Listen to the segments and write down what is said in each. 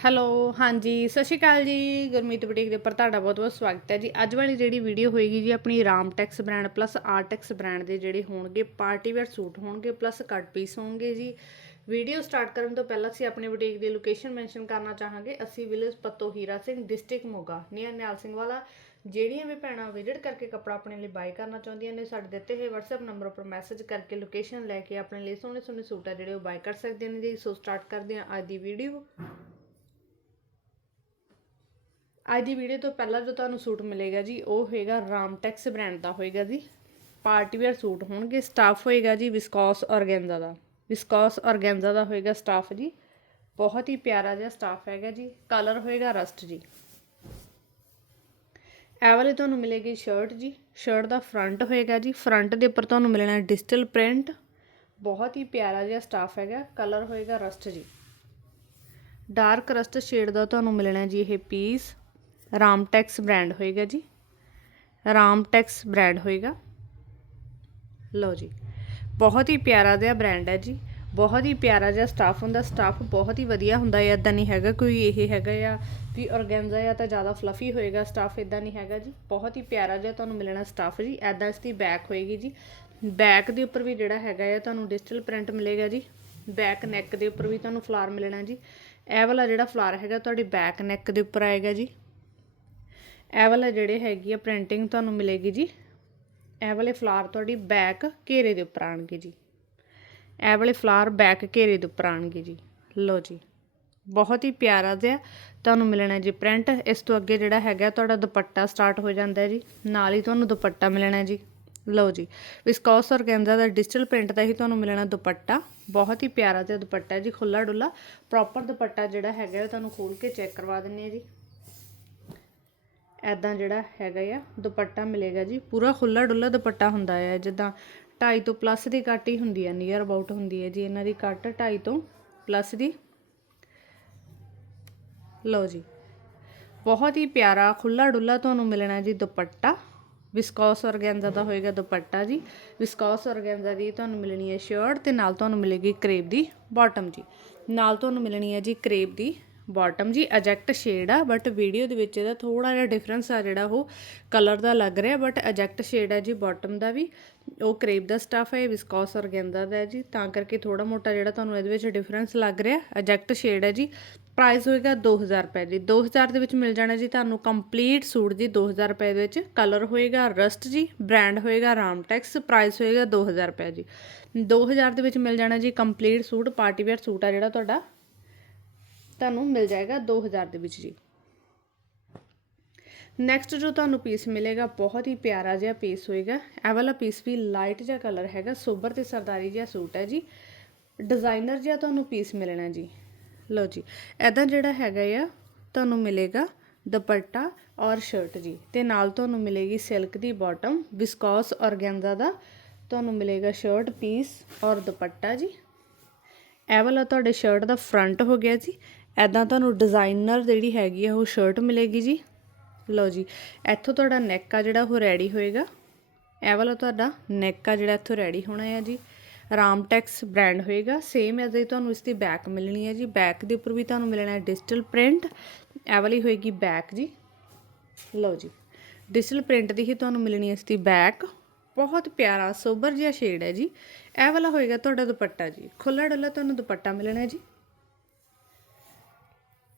Hello, ਹਾਂਜੀ, ਸਤਿ ਸ਼੍ਰੀ ਅਕਾਲ ਜੀ। ਗੁਰਮੀਤ ਬੁਟੀਕ ਦੇ ਉੱਪਰ ਤੁਹਾਡਾ ਬਹੁਤ ਬਹੁਤ ਸਵਾਗਤ ਹੈ ਜੀ। ਅੱਜ ਵਾਲੀ ਜਿਹੜੀ ਵੀਡੀਓ ਹੋਏਗੀ ਜੀ, ਆਪਣੀ Ramtex brand plus Artex brand ਦੇ ਜਿਹੜੇ ਹੋਣਗੇ, ਪਾਰਟੀ ਵੇਅਰ ਸੂਟ ਹੋਣਗੇ, ਪਲੱਸ ਕੱਟ ਪੀਸ ਹੋਣਗੇ ਜੀ। ਵੀਡੀਓ ਸਟਾਰਟ ਕਰਨ ਤੋਂ ਪਹਿਲਾਂ ਅਸੀਂ ਆਪਣੀ ਬੁਟੀਕ ਦੀ ਲੋਕੇਸ਼ਨ ਮੈਂਸ਼ਨ ਕਰਨਾ ਚਾਹਾਂਗੇ। ਅਸੀਂ village Patto Hira Singh district Moga near Nihal Singh Wala. ਜਿਹੜੀਆਂ ਵੀ ਭੈਣਾਂ ਵਿਜ਼ਿਟ ਕਰਕੇ ਕੱਪੜਾ ਆਪਣੇ ਲਈ ਬਾਈ ਕਰਨਾ ਚਾਹੁੰਦੀਆਂ ਨੇ, ਸਾਡੇ ਦਿੱਤੇ ਹੋਏ WhatsApp ਨੰਬਰ ਉੱਪਰ ਮੈਸੇਜ ਕਰਕੇ ਲੋਕੇਸ਼ਨ ਲੈ ਕੇ ਆਪਣੇ ਲਈ ਸੋਹਣੇ ਸੋਹਣੇ ਸੂਟ ਆ ਜਿਹੜੇ ਉਹ ਬਾਈ ਕਰ ਸਕਦੇ ਨੇ ਜੀ। ਸੋ ਸਟਾਰਟ ਕਰਦੇ ਹਾਂ ਅੱਜ ਦੀ ਵੀਡੀਓ ਅੱਜ ਦੀ ਵੀਡੀਓ ਤੋਂ ਪਹਿਲਾਂ ਜੋ ਤੁਹਾਨੂੰ ਸੂਟ ਮਿਲੇਗਾ ਜੀ, ਉਹ ਹੋਏਗਾ ਰਾਮਟੈਕਸ ਬ੍ਰਾਂਡ ਦਾ ਹੋਏਗਾ ਜੀ। ਪਾਰਟੀ ਵੇਅਰ ਸੂਟ ਹੋਣਗੇ, ਸਟਾਫ ਹੋਏਗਾ ਜੀ ਵਿਸਕੌਸ ਔਰਗੈਂਜ਼ਾ ਦਾ। ਵਿਸਕੌਸ ਔਰਗੈਂਜ਼ਾ ਦਾ ਹੋਏਗਾ ਸਟਾਫ ਜੀ। ਬਹੁਤ ਹੀ ਪਿਆਰਾ ਜਿਹਾ ਸਟਾਫ ਹੈਗਾ ਜੀ। ਕਲਰ ਹੋਏਗਾ ਰਸਟ ਜੀ। ਇਹ ਵਾਲੀ ਤੁਹਾਨੂੰ ਮਿਲੇਗੀ ਸ਼ਰਟ ਜੀ। ਸ਼ਰਟ ਦਾ ਫਰੰਟ ਹੋਏਗਾ ਜੀ। ਫਰੰਟ ਦੇ ਉੱਪਰ ਤੁਹਾਨੂੰ ਮਿਲਣਾ ਡਿਜੀਟਲ ਪ੍ਰਿੰਟ। ਬਹੁਤ ਹੀ ਪਿਆਰਾ ਜਿਹਾ ਸਟਾਫ ਹੈਗਾ। ਕਲਰ ਹੋਏਗਾ ਰਸਟ ਜੀ। ਡਾਰਕ ਰਸਟ ਸ਼ੇਡ ਦਾ ਤੁਹਾਨੂੰ ਮਿਲਣਾ ਜੀ ਇਹ ਪੀਸ। ਰਾਮਟੈਕਸ ਬ੍ਰਾਂਡ ਹੋਏਗਾ ਜੀ। ਰਾਮਟੈਕਸ ਬ੍ਰਾਂਡ ਹੋਏਗਾ। ਲਓ ਜੀ, ਬਹੁਤ ਹੀ ਪਿਆਰਾ ਜਿਹਾ ਬ੍ਰਾਂਡ ਹੈ ਜੀ। ਬਹੁਤ ਹੀ ਪਿਆਰਾ ਜਿਹਾ ਸਟਾਫ ਹੁੰਦਾ। ਸਟਾਫ ਬਹੁਤ ਹੀ ਵਧੀਆ ਹੁੰਦਾ ਹੈ ਇਦਾਂ ਨਹੀਂ ਹੈਗਾ ਕੋਈ ਇਹ ਹੈਗਾ ਆ ਵੀ ਔਰਗੈਂਜ਼ਾ ਆ ਤਾਂ ਜ਼ਿਆਦਾ ਫਲਫੀ ਹੋਏਗਾ। ਸਟਾਫ ਇਦਾਂ ਨਹੀਂ ਹੈਗਾ ਜੀ। ਬਹੁਤ ਹੀ ਪਿਆਰਾ ਜਿਹਾ ਤੁਹਾਨੂੰ ਮਿਲਣਾ ਸਟਾਫ ਜੀ। ਐਦਾਂ ਇਸ ਦੀ ਬੈਕ ਹੋਏਗੀ ਜੀ। ਬੈਕ ਦੇ ਉੱਪਰ ਵੀ ਜਿਹੜਾ ਹੈਗਾ ਆ, ਤੁਹਾਨੂੰ ਡਿਜੀਟਲ ਪ੍ਰਿੰਟ ਮਿਲੇਗਾ ਜੀ। ਬੈਕ ਨੈਕ ਦੇ ਉੱਪਰ ਵੀ ਤੁਹਾਨੂੰ ਫਲਾਰ ਮਿਲਣਾ ਜੀ। ਇਹ ਵਾਲਾ ਜਿਹੜਾ ਫਲਾਰ ਹੈਗਾ, ਤੁਹਾਡੀ ਬੈਕ ਨੈਕ ਦੇ ਉੱਪਰ ਆਏਗਾ ਜੀ। ਇਹ ਵਾਲਾ ਜਿਹੜੇ ਹੈਗੀ ਆ ਪ੍ਰਿੰਟਿੰਗ ਤੁਹਾਨੂੰ ਮਿਲੇਗੀ ਜੀ। ਇਹ ਵਾਲੇ ਫਲਾਰ ਤੁਹਾਡੀ ਬੈਕ ਘੇਰੇ ਦੇ ਉੱਪਰ ਆਣਗੇ ਜੀ। ਇਹ ਵਾਲੇ ਫਲਾਰ ਬੈਕ ਘੇਰੇ ਦੇ ਉੱਪਰ ਆਣਗੇ ਜੀ। ਲਓ ਜੀ, ਬਹੁਤ ਹੀ ਪਿਆਰਾ ਜਿਹਾ ਤੁਹਾਨੂੰ ਮਿਲਣਾ ਜੀ ਪ੍ਰਿੰਟ ਇਸ ਤੋਂ ਅੱਗੇ ਜਿਹੜਾ ਹੈਗਾ ਤੁਹਾਡਾ ਦੁਪੱਟਾ ਸਟਾਰਟ ਹੋ ਜਾਂਦਾ ਜੀ। ਨਾਲ ਹੀ ਤੁਹਾਨੂੰ ਦੁਪੱਟਾ ਮਿਲਣਾ ਜੀ। ਲਓ ਜੀ ਵਿਸਕੋਸ ਔਰਗੈਂਜ਼ਾ ਦਾ ਡਿਜੀਟਲ ਪ੍ਰਿੰਟ ਦਾ ਹੀ ਤੁਹਾਨੂੰ ਮਿਲਣਾ ਦੁਪੱਟਾ। ਬਹੁਤ ਹੀ ਪਿਆਰਾ ਜਿਹਾ ਦੁਪੱਟਾ ਜੀ ਖੁੱਲਾ ਡੁੱਲਾ ਪ੍ਰੋਪਰ ਦੁਪੱਟਾ ਜਿਹੜਾ ਹੈਗਾ ਤੁਹਾਨੂੰ ਖੋਲ ਕੇ ਚੈੱਕ ਕਰਵਾ ਦਿੰਨੇ ਆ ਜੀ। ਇੱਦਾਂ ਜਿਹੜਾ ਹੈਗਾ ਆ, ਦੁਪੱਟਾ ਮਿਲੇਗਾ ਜੀ। ਪੂਰਾ ਖੁੱਲਾ ਡੁੱਲਾ ਦੁਪੱਟਾ ਹੁੰਦਾ ਹੈ ਜਿੱਦਾਂ 2.5 ਤੋਂ ਪਲੱਸ ਦੀ ਕੱਟ ਹੀ ਹੁੰਦੀ ਹੈ ਨੀਅਰ ਅਬਾਊਟ ਹੁੰਦੀ ਹੈ ਜੀ। ਇਹਨਾਂ ਦੀ ਕੱਟ 2.5 ਤੋਂ ਪਲੱਸ ਦੀ। ਲਓ ਜੀ। ਬਹੁਤ ਹੀ ਪਿਆਰਾ ਖੁੱਲਾ ਡੁੱਲਾ ਤੁਹਾਨੂੰ ਮਿਲਣਾ ਜੀ ਦੁਪੱਟਾ। ਵਿਸਕੌਸ ਔਰਗੈਂਜ਼ਾ ਦਾ ਹੋਏਗਾ ਦੁਪੱਟਾ ਜੀ। ਵਿਸਕੌਸ ਔਰਗੈਂਜ਼ਾ ਦੀ ਤੁਹਾਨੂੰ ਮਿਲਣੀ ਹੈ ਸ਼ਰਟ ਤੇ ਨਾਲ ਤੁਹਾਨੂੰ ਮਿਲੇਗੀ ਕਰੇਪ ਦੀ ਬਾਟਮ ਜੀ। ਨਾਲ ਤੁਹਾਨੂੰ ਮਿਲਣੀ ਹੈ ਜੀ ਕਰੇਪ ਦੀ ਬਾਟਮ ਜੀ ਅਜੈਕਟ ਸ਼ੇਡ ਆ ਬਟ ਵੀਡੀਓ ਦੇ ਵਿੱਚ ਇਹਦਾ ਥੋੜਾ ਜਿਹਾ ਡਿਫਰੈਂਸ ਆ ਜਿਹੜਾ ਉਹ ਕਲਰ ਦਾ ਲੱਗ ਰਿਹਾ ਬਟ ਅਜੈਕਟ ਸ਼ੇਡ ਹੈ ਜੀ ਬਾਟਮ ਦਾ ਵੀ। ਉਹ ਕਰੇਪ ਦਾ ਸਟਫ ਹੈ ਵਿਸਕੋਸ ਔਰਗੈਂਦਾ ਦਾ ਜੀ, ਤਾਂ ਕਰਕੇ ਥੋੜਾ ਮੋਟਾ ਜਿਹੜਾ ਤੁਹਾਨੂੰ ਇਹਦੇ ਵਿੱਚ ਡਿਫਰੈਂਸ ਲੱਗ ਰਿਹਾ। ਅਜੈਕਟ ਸ਼ੇਡ ਹੈ ਜੀ ਪ੍ਰਾਈਸ ਹੋਏਗਾ 2000 ਰੁਪਏ ਜੀ 2000 ਦੇ ਵਿੱਚ ਮਿਲ ਜਾਣਾ ਜੀ ਤੁਹਾਨੂੰ ਕੰਪਲੀਟ ਸੂਟ ਜੀ 2000 ਰੁਪਏ ਦੇ ਵਿੱਚ। ਕਲਰ ਹੋਏਗਾ ਰਸਟ ਜੀ ਬ੍ਰਾਂਡ ਹੋਏਗਾ ਰਾਮਟੈਕਸ ਪ੍ਰਾਈਸ ਹੋਏਗਾ 2000 ਰੁਪਏ ਜੀ। 2000 ਦੇ ਵਿੱਚ ਮਿਲ ਜਾਣਾ ਜੀ complete suit party wear suit ਆ ਜਿਹੜਾ ਤੁਹਾਡਾ। ਤੁਹਾਨੂੰ ਮਿਲ ਜਾਏਗਾ 2000 ਦੇ ਵਿੱਚ ਜੀ। ਨੈਕਸਟ ਜੋ ਤੁਹਾਨੂੰ ਪੀਸ ਮਿਲੇਗਾ, ਬਹੁਤ ਹੀ ਪਿਆਰਾ ਜਿਹਾ ਪੀਸ ਹੋਏਗਾ। ਇਹ ਵਾਲਾ ਪੀਸ ਵੀ ਲਾਈਟ ਜਿਹਾ ਕਲਰ ਹੈਗਾ ਸੋਬਰ ਤੇ ਸਰਦਾਰੀ ਜਿਹਾ ਸੂਟ ਹੈ ਜੀ। ਡਿਜ਼ਾਈਨਰ ਜਿਹਾ ਤੁਹਾਨੂੰ ਪੀਸ ਮਿਲਣਾ ਜੀ। ਲਓ ਜੀ ਐਦਾਂ ਜਿਹੜਾ ਹੈਗਾ ਆ, ਤੁਹਾਨੂੰ ਮਿਲੇਗਾ ਦੁਪੱਟਾ ਔਰ ਸ਼ਰਟ ਜੀ। ਤੇ ਨਾਲ ਤੁਹਾਨੂੰ ਮਿਲੇਗੀ ਸਿਲਕ ਦੀ ਬਾਟਮ ਵਿਸਕੋਸ ਔਰਗੈਂਜ਼ਾ ਦਾ ਤੁਹਾਨੂੰ ਮਿਲੇਗਾ ਸ਼ਰਟ ਪੀਸ ਔਰ ਦੁਪੱਟਾ ਜੀ। ਇਹ ਵਾਲਾ ਤੁਹਾਡੇ ਸ਼ਰਟ ਦਾ ਫਰੰਟ ਹੋ ਗਿਆ ਜੀ। ਐਦਾਂ ਤੁਹਾਨੂੰ ਡਿਜ਼ਾਈਨਰ ਜਿਹੜੀ ਹੈਗੀ ਆ, ਉਹ ਸ਼ਰਟ ਮਿਲੇਗੀ ਜੀ। ਲਓ ਜੀ, ਇੱਥੋਂ ਤੁਹਾਡਾ ਨੈਕ ਆ ਜਿਹੜਾ, ਉਹ ਰੈਡੀ ਹੋਏਗਾ। ਇਹ ਵਾਲਾ ਤੁਹਾਡਾ ਨੈਕ ਆ ਜਿਹੜਾ, ਇੱਥੋਂ ਰੈਡੀ ਹੋਣਾ ਹੈ ਜੀ। ਰਾਮਟੈਕਸ ਬ੍ਰਾਂਡ ਹੋਏਗਾ। ਸੇਮ ਐਜ਼ ਹੀ ਤੁਹਾਨੂੰ ਇਸ ਦੀ ਬੈਕ ਮਿਲਣੀ ਹੈ ਜੀ। ਬੈਕ ਦੇ ਉੱਪਰ ਵੀ ਤੁਹਾਨੂੰ ਮਿਲਣਾ ਹੈ ਡਿਜੀਟਲ ਪ੍ਰਿੰਟ ਇਹ ਵਾਲੀ ਹੋਏਗੀ ਬੈਕ ਜੀ। ਲਓ ਜੀ ਡਿਜੀਟਲ ਪ੍ਰਿੰਟ ਦੀ ਹੀ ਤੁਹਾਨੂੰ ਮਿਲਣੀ ਹੈ ਇਸ ਦੀ ਬੈਕ ਬਹੁਤ ਪਿਆਰਾ, ਸੋਬਰ ਜਿਹਾ ਸ਼ੇਡ ਹੈ ਜੀ। ਇਹ ਵਾਲਾ ਹੋਏਗਾ ਤੁਹਾਡਾ ਦੁਪੱਟਾ ਜੀ। ਖੁੱਲਾ ਡੁੱਲਾ ਤੁਹਾਨੂੰ ਦੁਪੱਟਾ ਮਿਲਣਾ ਹੈ ਜੀ।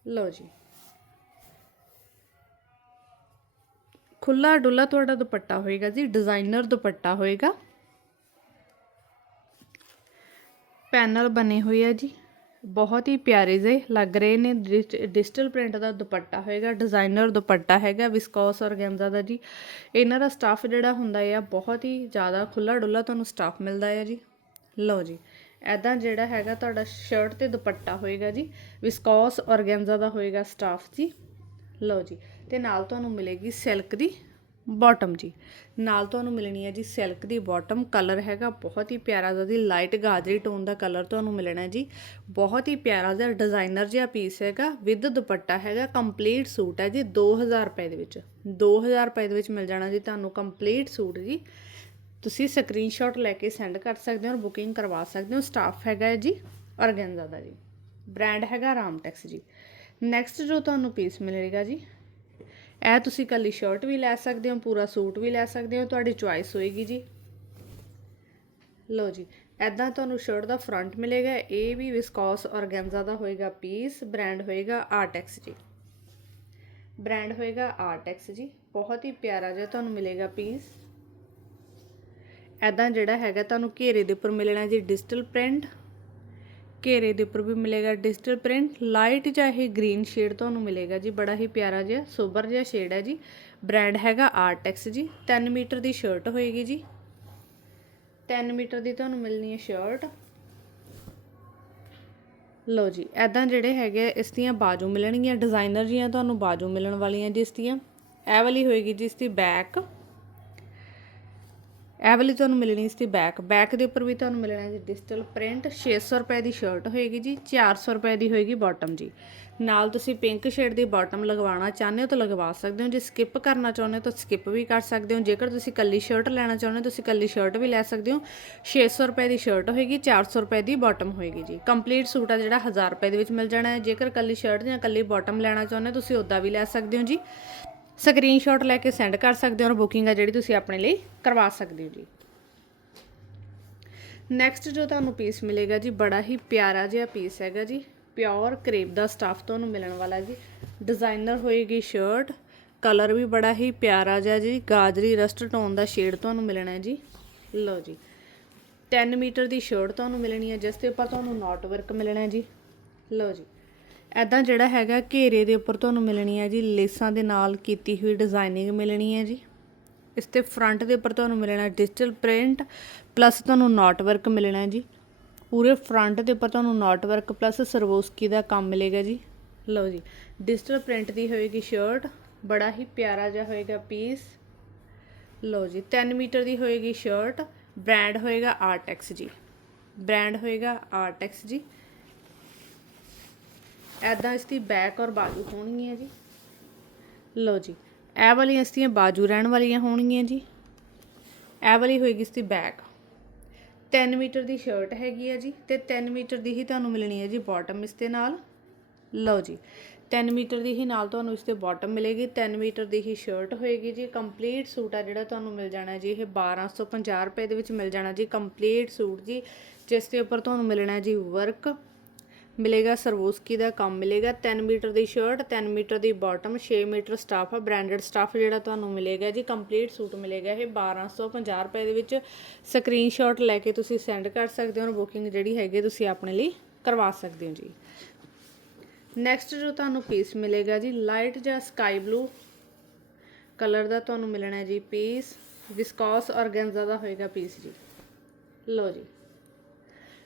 ਲਓ ਜੀ। ਖੁੱਲਾ ਡੁੱਲਾ ਤੁਹਾਡਾ ਦੁਪੱਟਾ ਹੋਏਗਾ ਜੀ, ਡਿਜ਼ਾਈਨਰ ਦੁਪੱਟਾ ਹੋਏਗਾ। ਪੈਨਲ ਬਣੇ ਹੋਏ ਆ ਜੀ, ਬਹੁਤ ਹੀ ਪਿਆਰੇ ਜਿਹੇ ਲੱਗ ਰਹੇ ਨੇ ਡਿਜੀਟਲ ਪ੍ਰਿੰਟ ਦਾ ਦੁਪੱਟਾ ਹੋਏਗਾ, ਡਿਜ਼ਾਈਨਰ ਦੁਪੱਟਾ ਹੈਗਾ, ਵਿਸਕੋਸ ਔਰਗੈਂਜ਼ਾ ਦਾ ਜੀ। ਇਹਨਾਂ ਦਾ ਸਟਾਫ ਜਿਹੜਾ ਹੁੰਦਾ ਆ, ਬਹੁਤ ਹੀ ਜ਼ਿਆਦਾ ਖੁੱਲਾ ਡੁੱਲਾ ਤੁਹਾਨੂੰ ਸਟਾਫ ਮਿਲਦਾ ਹੈ ਜੀ। ਲਓ ਜੀ। ਐਦਾਂ ਜਿਹੜਾ ਹੈਗਾ ਤੁਹਾਡਾ ਸ਼ਰਟ ਤੇ ਦੁਪੱਟਾ ਹੋਏਗਾ ਜੀ ਵਿਸਕੋਸ ਔਰਗੈਂਜ਼ਾ ਦਾ ਹੋਏਗਾ ਸਟਾਫ ਜੀ। ਲਓ ਜੀ, ਤੇ ਨਾਲ ਤੁਹਾਨੂੰ ਮਿਲੇਗੀ ਸਿਲਕ ਦੀ ਬਾਟਮ ਜੀ। ਨਾਲ ਤੁਹਾਨੂੰ ਮਿਲਣੀ ਹੈ ਜੀ ਸਿਲਕ ਦੀ ਬਾਟਮ ਕਲਰ ਹੈਗਾ ਬਹੁਤ ਹੀ ਪਿਆਰਾ ਜਿਹਾ ਦੀ ਲਾਈਟ ਗਾਜਰੀ ਟੋਨ ਦਾ ਕਲਰ ਤੁਹਾਨੂੰ ਮਿਲਣਾ ਜੀ। ਬਹੁਤ ਹੀ ਪਿਆਰਾ ਜਿਹਾ ਡਿਜ਼ਾਈਨਰ ਜਿਹਾ ਪੀਸ ਹੈਗਾ ਵਿਦ ਦੁਪੱਟਾ ਹੈਗਾ ਕੰਪਲੀਟ ਸੂਟ ਹੈ ਜੀ 2000 ਰੁਪਏ ਦੇ ਵਿੱਚ। 2000 ਰੁਪਏ ਦੇ ਵਿੱਚ ਮਿਲ ਜਾਣਾ ਜੀ ਤੁਹਾਨੂੰ ਕੰਪਲੀਟ ਸੂਟ ਜੀ। ਤੁਸੀਂ ਸਕਰੀਨਸ਼ਾਟ ਲੈ ਕੇ ਸੈਂਡ ਕਰ ਸਕਦੇ ਹੋ ਔਰ ਬੁਕਿੰਗ ਕਰਵਾ ਸਕਦੇ ਹੋ। ਸਟਾਫ ਹੈਗਾ ਹੈ ਜੀ ਔਰਗੈਂਜ਼ਾ ਦਾ ਜੀ। ਬ੍ਰਾਂਡ ਹੈਗਾ ਰਾਮਟੈਕਸ ਜੀ। ਨੈਕਸਟ ਜੋ ਤੁਹਾਨੂੰ ਪੀਸ ਮਿਲੇਗਾ ਜੀ, ਇਹ ਤੁਸੀਂ ਕੱਲੀ ਸ਼ਰਟ ਵੀ ਲੈ ਸਕਦੇ ਹੋ, ਪੂਰਾ ਸੂਟ ਵੀ ਲੈ ਸਕਦੇ ਹੋ, ਤੁਹਾਡੀ ਚੁਆਇਸ ਹੋਏਗੀ ਜੀ। ਲਓ ਜੀ ਐਦਾਂ ਤੁਹਾਨੂੰ ਸ਼ਰਟ ਦਾ ਫਰੰਟ ਮਿਲੇਗਾ, ਇਹ ਵੀ ਵਿਸਕੋਸ ਔਰਗੈਂਜ਼ਾ ਦਾ ਹੋਏਗਾ ਪੀਸ ਬ੍ਰਾਂਡ ਹੋਏਗਾ ਆਰਟੈਕਸ ਜੀ। ਬ੍ਰਾਂਡ ਹੋਏਗਾ ਆਰਟੈਕਸ ਜੀ, ਬਹੁਤ ਹੀ ਪਿਆਰਾ ਜਿਹਾ ਤੁਹਾਨੂੰ ਮਿਲੇਗਾ ਪੀਸ ਐਦਾਂ ਜਿਹੜਾ ਹੈਗਾ ਤੁਹਾਨੂੰ ਘੇਰੇ ਦੇ ਉੱਪਰ ਮਿਲਣਾ ਜੀ ਡਿਜੀਟਲ ਪ੍ਰਿੰਟ। ਘੇਰੇ ਦੇ ਉੱਪਰ ਵੀ ਮਿਲੇਗਾ ਡਿਜੀਟਲ ਪ੍ਰਿੰਟ। ਲਾਈਟ ਜਾਂ ਇਹ ਗ੍ਰੀਨ ਸ਼ੇਡ ਤੁਹਾਨੂੰ ਮਿਲੇਗਾ ਜੀ ਬੜਾ ਹੀ ਪਿਆਰਾ ਜਿਹਾ ਸੋਬਰ ਜਿਹਾ ਸ਼ੇਡ ਹੈ ਜੀ। ਬ੍ਰਾਂਡ ਹੈਗਾ ਆਰਟੈਕਸ ਜੀ 3 ਮੀਟਰ ਦੀ ਸ਼ਰਟ ਹੋਏਗੀ ਜੀ। 3 ਮੀਟਰ ਦੀ ਤੁਹਾਨੂੰ ਮਿਲਣੀ ਹੈ ਸ਼ਰਟ। ਲਓ ਜੀ ਐਦਾਂ ਜਿਹੜੇ ਹੈਗੇ ਆ, ਇਸ ਦੀਆਂ ਬਾਜੂ ਮਿਲਣਗੀਆਂ ਡਿਜ਼ਾਈਨਰ ਜੀਆਂ ਤੁਹਾਨੂੰ ਬਾਜੂ ਮਿਲਣ ਵਾਲੀਆਂ ਜੀ ਇਸ ਦੀਆਂ। ਇਹ ਵਾਲੀ ਹੋਏਗੀ ਜੀ ਇਸ ਦੀ ਬੈਕ ਇਹ ਵਾਲੀ ਤੁਹਾਨੂੰ ਮਿਲਣੀ ਇਸ ਦੀ ਬੈਕ ਬੈਕ ਦੇ ਉੱਪਰ ਵੀ ਤੁਹਾਨੂੰ ਮਿਲਣਾ ਜੀ ਡਿਜੀਟਲ ਪ੍ਰਿੰਟ 600 ਰੁਪਏ ਦੀ ਸ਼ਰਟ ਹੋਏਗੀ ਜੀ 400 ਰੁਪਏ ਦੀ ਹੋਏਗੀ ਬਾਟਮ ਜੀ। ਨਾਲ ਤੁਸੀਂ ਪਿੰਕ ਸ਼ੇਡ ਦੀ ਬਾਟਮ ਲਗਵਾਉਣਾ ਚਾਹੁੰਦੇ ਹੋ ਤਾਂ ਲਗਵਾ ਸਕਦੇ ਹੋ। ਜੇ ਸਕਿਪ ਕਰਨਾ ਚਾਹੁੰਦੇ ਹੋ ਤਾਂ ਸਕਿਪ ਵੀ ਕਰ ਸਕਦੇ ਹੋ। ਜੇਕਰ ਤੁਸੀਂ ਕੱਲੀ ਸ਼ਰਟ ਲੈਣਾ ਚਾਹੁੰਦੇ ਹੋ, ਤੁਸੀਂ ਕੱਲੀ ਸ਼ਰਟ ਵੀ ਲੈ ਸਕਦੇ ਹੋ। 600 ਰੁਪਏ ਦੀ ਸ਼ਰਟ ਹੋਏਗੀ 400 ਰੁਪਏ ਦੀ ਬਾਟਮ ਹੋਏਗੀ ਜੀ। ਕੰਪਲੀਟ ਸੂਟ ਆ ਜਿਹੜਾ 1000 ਰੁਪਏ ਦੇ ਵਿੱਚ ਮਿਲ ਜਾਣਾ ਹੈ। ਜੇਕਰ ਕੱਲੀ ਸ਼ਰਟ ਜਾਂ ਕੱਲੀ ਬਾਟਮ ਲੈਣਾ ਚਾਹੁੰਦੇ ਹੋ, ਤੁਸੀਂ ਉੱਦਾਂ ਵੀ ਲੈ ਸਕਦੇ ਹੋ ਜੀ। ਸਕਰੀਨਸ਼ਾਟ ਲੈ ਕੇ ਸੈਂਡ ਕਰ ਸਕਦੇ ਹੋ ਔਰ ਬੁਕਿੰਗ ਆ ਜਿਹੜੀ ਤੁਸੀਂ ਆਪਣੇ ਲਈ ਕਰਵਾ ਸਕਦੇ ਹੋ ਜੀ। ਨੈਕਸਟ ਜੋ ਤੁਹਾਨੂੰ ਪੀਸ ਮਿਲੇਗਾ ਜੀ, ਬੜਾ ਹੀ ਪਿਆਰਾ ਜਿਹਾ ਪੀਸ ਹੈਗਾ ਜੀ। ਪਿਓਰ ਕਰੇਪ ਦਾ ਸਟਾਫ ਤੁਹਾਨੂੰ ਮਿਲਣ ਵਾਲਾ ਜੀ। ਡਿਜ਼ਾਈਨਰ ਹੋਏਗੀ ਸ਼ਰਟ ਕਲਰ ਵੀ ਬੜਾ ਹੀ ਪਿਆਰਾ ਜਿਹਾ ਜੀ। ਗਾਜਰੀ ਰਸਟ ਟੋਨ ਦਾ ਸ਼ੇਡ ਤੁਹਾਨੂੰ ਮਿਲਣਾ ਹੈ ਜੀ। ਲਓ ਜੀ। 10 ਮੀਟਰ ਦੀ ਸ਼ਰਟ ਤੁਹਾਨੂੰ ਮਿਲਣੀ ਹੈ, ਜਿਸ ਦੇ ਉੱਪਰ ਤੁਹਾਨੂੰ ਨੋਟ ਵਰਕ ਮਿਲਣਾ ਹੈ ਜੀ। ਲਓ ਜੀ। ਐਦਾਂ ਜਿਹੜਾ ਹੈਗਾ ਘੇਰੇ ਦੇ ਉੱਪਰ ਤੁਹਾਨੂੰ ਮਿਲਣੀ ਹੈ ਜੀ, ਲੇਸਾਂ ਦੇ ਨਾਲ ਕੀਤੀ ਹੋਈ ਡਿਜ਼ਾਈਨਿੰਗ ਮਿਲਣੀ ਹੈ ਜੀ। ਇਸ ਤੇ ਫਰੰਟ ਦੇ ਉੱਪਰ ਤੁਹਾਨੂੰ ਮਿਲਣਾ ਡਿਜੀਟਲ ਪ੍ਰਿੰਟ ਪਲੱਸ ਤੁਹਾਨੂੰ ਨੋਟ ਵਰਕ ਮਿਲਣਾ ਜੀ। ਪੂਰੇ ਫਰੰਟ ਦੇ ਉੱਪਰ ਤੁਹਾਨੂੰ ਨੋਟ ਵਰਕ ਪਲੱਸ ਸਰਵੋਸਕੀ ਦਾ ਕੰਮ ਮਿਲੇਗਾ ਜੀ। ਲਓ ਜੀ ਡਿਜੀਟਲ ਪ੍ਰਿੰਟ ਦੀ ਹੋਏਗੀ ਸ਼ਰਟ ਬੜਾ ਹੀ ਪਿਆਰਾ ਜਿਹਾ ਹੋਏਗਾ ਪੀਸ ਲਓ ਜੀ 3 ਮੀਟਰ ਦੀ ਹੋਏਗੀ ਸ਼ਰਟ ਬ੍ਰਾਂਡ ਹੋਏਗਾ ਆਰਟੈਕਸ ਜੀ। ਬ੍ਰਾਂਡ ਹੋਏਗਾ ਆਰਟੈਕਸ ਜੀ। ਐਦਾਂ ਇਸ ਦੀ ਬੈਕ ਔਰ ਬਾਜੂ ਹੋਣਗੀਆਂ ਜੀ। ਲਓ ਜੀ, ਇਹ ਵਾਲੀਆਂ ਇਸ ਦੀਆਂ ਬਾਜੂ ਰਹਿਣ ਵਾਲੀਆਂ ਹੋਣਗੀਆਂ ਜੀ। ਇਹ ਵਾਲੀ ਹੋਏਗੀ ਇਸ ਦੀ ਬੈਕ 3 ਮੀਟਰ ਦੀ ਸ਼ਰਟ ਹੈਗੀ ਆ ਜੀ ਤੇ 3 ਮੀਟਰ ਦੀ ਹੀ ਤੁਹਾਨੂੰ ਮਿਲਣੀ ਹੈ ਜੀ ਬਾਟਮ ਇਸ ਦੇ ਨਾਲ। ਲਓ ਜੀ 3 ਮੀਟਰ ਦੀ ਹੀ ਨਾਲ ਤੁਹਾਨੂੰ ਇਸ ਤੇ ਬਾਟਮ ਮਿਲੇਗੀ। 3 ਮੀਟਰ ਦੀ ਹੀ ਸ਼ਰਟ ਹੋਏਗੀ ਜੀ। ਕੰਪਲੀਟ ਸੂਟ ਆ ਜਿਹੜਾ ਤੁਹਾਨੂੰ ਮਿਲ ਜਾਣਾ ਜੀ। ਇਹ 1250 ਰੁਪਏ ਦੇ ਵਿੱਚ ਮਿਲ ਜਾਣਾ ਜੀ। ਕੰਪਲੀਟ ਸੂਟ ਜੀ, ਜਿਸ ਦੇ ਉੱਪਰ ਤੁਹਾਨੂੰ ਮਿਲਣਾ ਜੀ ਵਰਕ ਮਿਲੇਗਾ ਸਰਵੋਸਕੀ ਦਾ ਕੰਮ ਮਿਲੇਗਾ 3 ਮੀਟਰ ਦੀ ਸ਼ਰਟ 3 ਮੀਟਰ ਦੀ ਬਾਟਮ 6 ਮੀਟਰ ਸਟਾਫ ਆ ਬ੍ਰਾਂਡਡ ਸਟਾਫ ਜਿਹੜਾ ਤੁਹਾਨੂੰ ਮਿਲੇਗਾ ਜੀ ਕੰਪਲੀਟ ਸੂਟ ਮਿਲੇਗਾ ਇਹ 1250 ਰੁਪਏ ਦੇ ਵਿੱਚ। ਸਕਰੀਨਸ਼ਾਟ ਲੈ ਕੇ ਤੁਸੀਂ ਸੈਂਡ ਕਰ ਸਕਦੇ ਹੋ ਔਰ ਬੁਕਿੰਗ ਜਿਹੜੀ ਹੈਗੀ ਤੁਸੀਂ ਆਪਣੇ ਲਈ ਕਰਵਾ ਸਕਦੇ ਹੋ ਜੀ। ਨੈਕਸਟ ਜੋ ਤੁਹਾਨੂੰ ਪੀਸ ਮਿਲੇਗਾ ਜੀ ਲਾਈਟ ਜਾਂ ਸਕਾਈ ਬਲੂ ਕਲਰ ਦਾ ਤੁਹਾਨੂੰ ਮਿਲਣਾ ਹੈ ਜੀ ਪੀਸ ਵਿਸਕੋਸ ਔਰਗੈਂਜ਼ਾ ਦਾ ਹੋਏਗਾ ਪੀਸ ਜੀ। ਲਓ ਜੀ।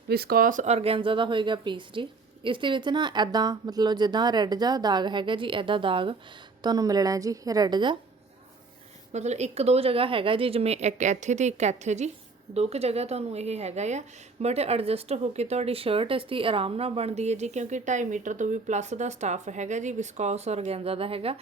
ਵਿਸਕੋਸ ਔਰਗੈਂਜ਼ਾ ਦਾ ਹੋਏਗਾ ਪੀਸ ਜੀ। ਇਸ ਦੇ ਵਿੱਚ ਨਾ ਐਦਾਂ ਮਤਲਬ ਜਿੱਦਾਂ ਰੈੱਡ ਜਾਂ ਦਾਗ ਹੈਗਾ ਜੀ ਐਦਾ ਦਾਗ ਤੁਹਾਨੂੰ ਮਿਲਣਾ ਜੀ ਰੈੱਡ ਜਾਂ ਮਤਲਬ ਇੱਕ ਦੋ ਜਗ੍ਹਾ ਹੈਗਾ ਜੀ, ਜਿਵੇਂ ਇੱਕ ਇੱਥੇ ਤੇ ਇੱਕ ਇੱਥੇ ਜੀ। ਦੋ ਕੁ ਜਗ੍ਹਾ ਤੁਹਾਨੂੰ ਇਹ ਹੈਗਾ ਆ। ਬਟ ਐਡਜਸਟ ਹੋ ਕੇ ਤੁਹਾਡੀ ਸ਼ਰਟ ਇਸ ਦੀ ਆਰਾਮ ਨਾਲ ਬਣਦੀ ਹੈ ਜੀ, ਕਿਉਂਕਿ 2.5 ਮੀਟਰ ਤੋਂ ਵੀ ਪਲੱਸ ਦਾ ਸਟਾਫ ਹੈਗਾ ਜੀ ਵਿਸਕੋਸ ਔਰਗੈਂਜ਼ਾ ਦਾ ਹੈਗਾ।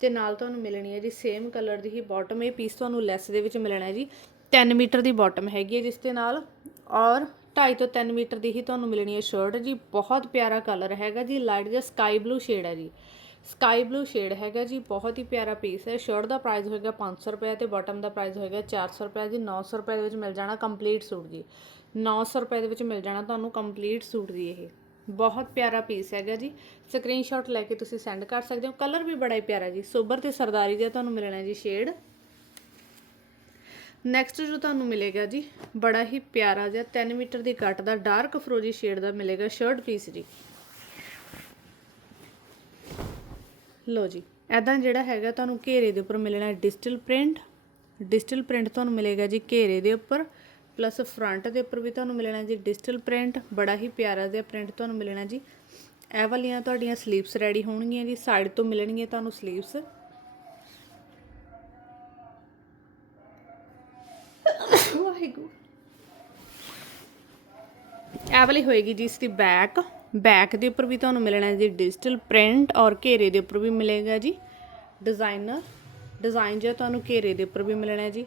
ਤੇ ਨਾਲ ਤੁਹਾਨੂੰ ਮਿਲਣੀ ਹੈ ਜੀ ਸੇਮ ਕਲਰ ਦੀ ਹੀ ਬਾਟਮ ਇਹ ਪੀਸ ਤੁਹਾਨੂੰ ਲੈਸ ਦੇ ਵਿੱਚ ਮਿਲਣਾ ਹੈ ਜੀ। 3 ਮੀਟਰ ਦੀ ਬਾਟਮ ਹੈਗੀ ਹੈ, ਜਿਸ ਦੇ ਨਾਲ ਔਰ 2.5 ਤੋਂ 3 ਮੀਟਰ ਦੀ ਹੀ ਤੁਹਾਨੂੰ ਮਿਲਣੀ ਹੈ ਸ਼ਰਟ ਜੀ। ਬਹੁਤ ਪਿਆਰਾ ਕਲਰ ਹੈਗਾ ਜੀ। ਲਾਈਟ ਜਿਹਾ ਸਕਾਈ ਬਲੂ ਸ਼ੇਡ ਹੈ ਜੀ। ਸਕਾਈ ਬਲੂ ਸ਼ੇਡ ਹੈਗਾ ਜੀ। ਬਹੁਤ ਹੀ ਪਿਆਰਾ ਪੀਸ ਹੈ। ਸ਼ਰਟ ਦਾ ਪ੍ਰਾਈਸ ਹੋਏਗਾ 500 ਰੁਪਏ ਤੇ ਬਾਟਮ ਦਾ ਪ੍ਰਾਈਸ ਹੋਏਗਾ 400 ਰੁਪਏ ਜੀ। 900 ਰੁਪਏ ਦੇ ਵਿੱਚ ਮਿਲ ਜਾਣਾ ਕੰਪਲੀਟ ਸੂਟ ਜੀ। 900 ਰੁਪਏ ਦੇ ਵਿੱਚ ਮਿਲ ਜਾਣਾ ਤੁਹਾਨੂੰ ਕੰਪਲੀਟ ਸੂਟ ਜੀ ਇਹ। ਬਹੁਤ ਪਿਆਰਾ ਪੀਸ ਹੈਗਾ ਜੀ। ਸਕਰੀਨਸ਼ਾਟ ਲੈ ਕੇ ਤੁਸੀਂ ਸੈਂਡ ਕਰ ਸਕਦੇ ਹੋ। ਕਲਰ ਵੀ ਬੜਾ ਹੀ ਪਿਆਰਾ ਜੀ। ਸੋਬਰ ਤੇ ਸਰਦਾਰੀ ਦਾ ਤੁਹਾਨੂੰ ਮਿਲਣਾ ਜੀ ਸ਼ੇਡ ਨੈਕਸਟ ਜੋ ਤੁਹਾਨੂੰ ਮਿਲੇਗਾ ਜੀ, ਬੜਾ ਹੀ ਪਿਆਰਾ ਜਿਹਾ 3 ਮੀਟਰ ਦੀ ਕੱਟ ਦਾ ਡਾਰਕ ਫਰੋਜੀ ਸ਼ੇਡ ਦਾ ਮਿਲੇਗਾ ਸ਼ਰਟ ਪੀਸ ਜੀ। ਲੋ ਜੀ ਐਦਾਂ ਜਿਹੜਾ ਹੈਗਾ ਤੁਹਾਨੂੰ ਘੇਰੇ ਦੇ ਉੱਪਰ ਮਿਲਣਾ ਡਿਜੀਟਲ ਪ੍ਰਿੰਟ ਡਿਜੀਟਲ ਪ੍ਰਿੰਟ ਤੁਹਾਨੂੰ ਮਿਲੇਗਾ ਜੀ ਘੇਰੇ ਦੇ ਉੱਪਰ ਪਲੱਸ ਫਰੰਟ ਦੇ ਉੱਪਰ ਵੀ ਤੁਹਾਨੂੰ ਮਿਲਣਾ ਜੀ ਡਿਜੀਟਲ ਪ੍ਰਿੰਟ ਬੜਾ ਹੀ ਪਿਆਰਾ ਜਿਹਾ ਪ੍ਰਿੰਟ ਤੁਹਾਨੂੰ ਮਿਲਣਾ ਜੀ। ਇਹ ਵਾਲੀਆਂ ਤੁਹਾਡੀਆਂ ਸਲੀਵਸ ਰੈਡੀ ਹੋਣਗੀਆਂ ਜੀ ਸਾਈਡ ਤੋਂ ਮਿਲਣਗੀਆਂ ਤੁਹਾਨੂੰ ਸਲੀਵਸ ਵਾਹਿਗੁਰੂ ਇਹ ਵਾਲੀ ਹੋਏਗੀ ਜੀ ਇਸ ਦੀ ਬੈਕ ਬੈਕ ਦੇ ਉੱਪਰ ਵੀ ਤੁਹਾਨੂੰ ਮਿਲਣਾ ਜੀ ਡਿਜੀਟਲ ਪ੍ਰਿੰਟ ਔਰ ਘੇਰੇ ਦੇ ਉੱਪਰ ਵੀ ਮਿਲੇਗਾ ਜੀ। ਡਿਜ਼ਾਈਨਰ ਡਿਜ਼ਾਈਨ ਜਿਹਾ ਤੁਹਾਨੂੰ ਘੇਰੇ ਦੇ ਉੱਪਰ ਵੀ ਮਿਲਣਾ ਜੀ।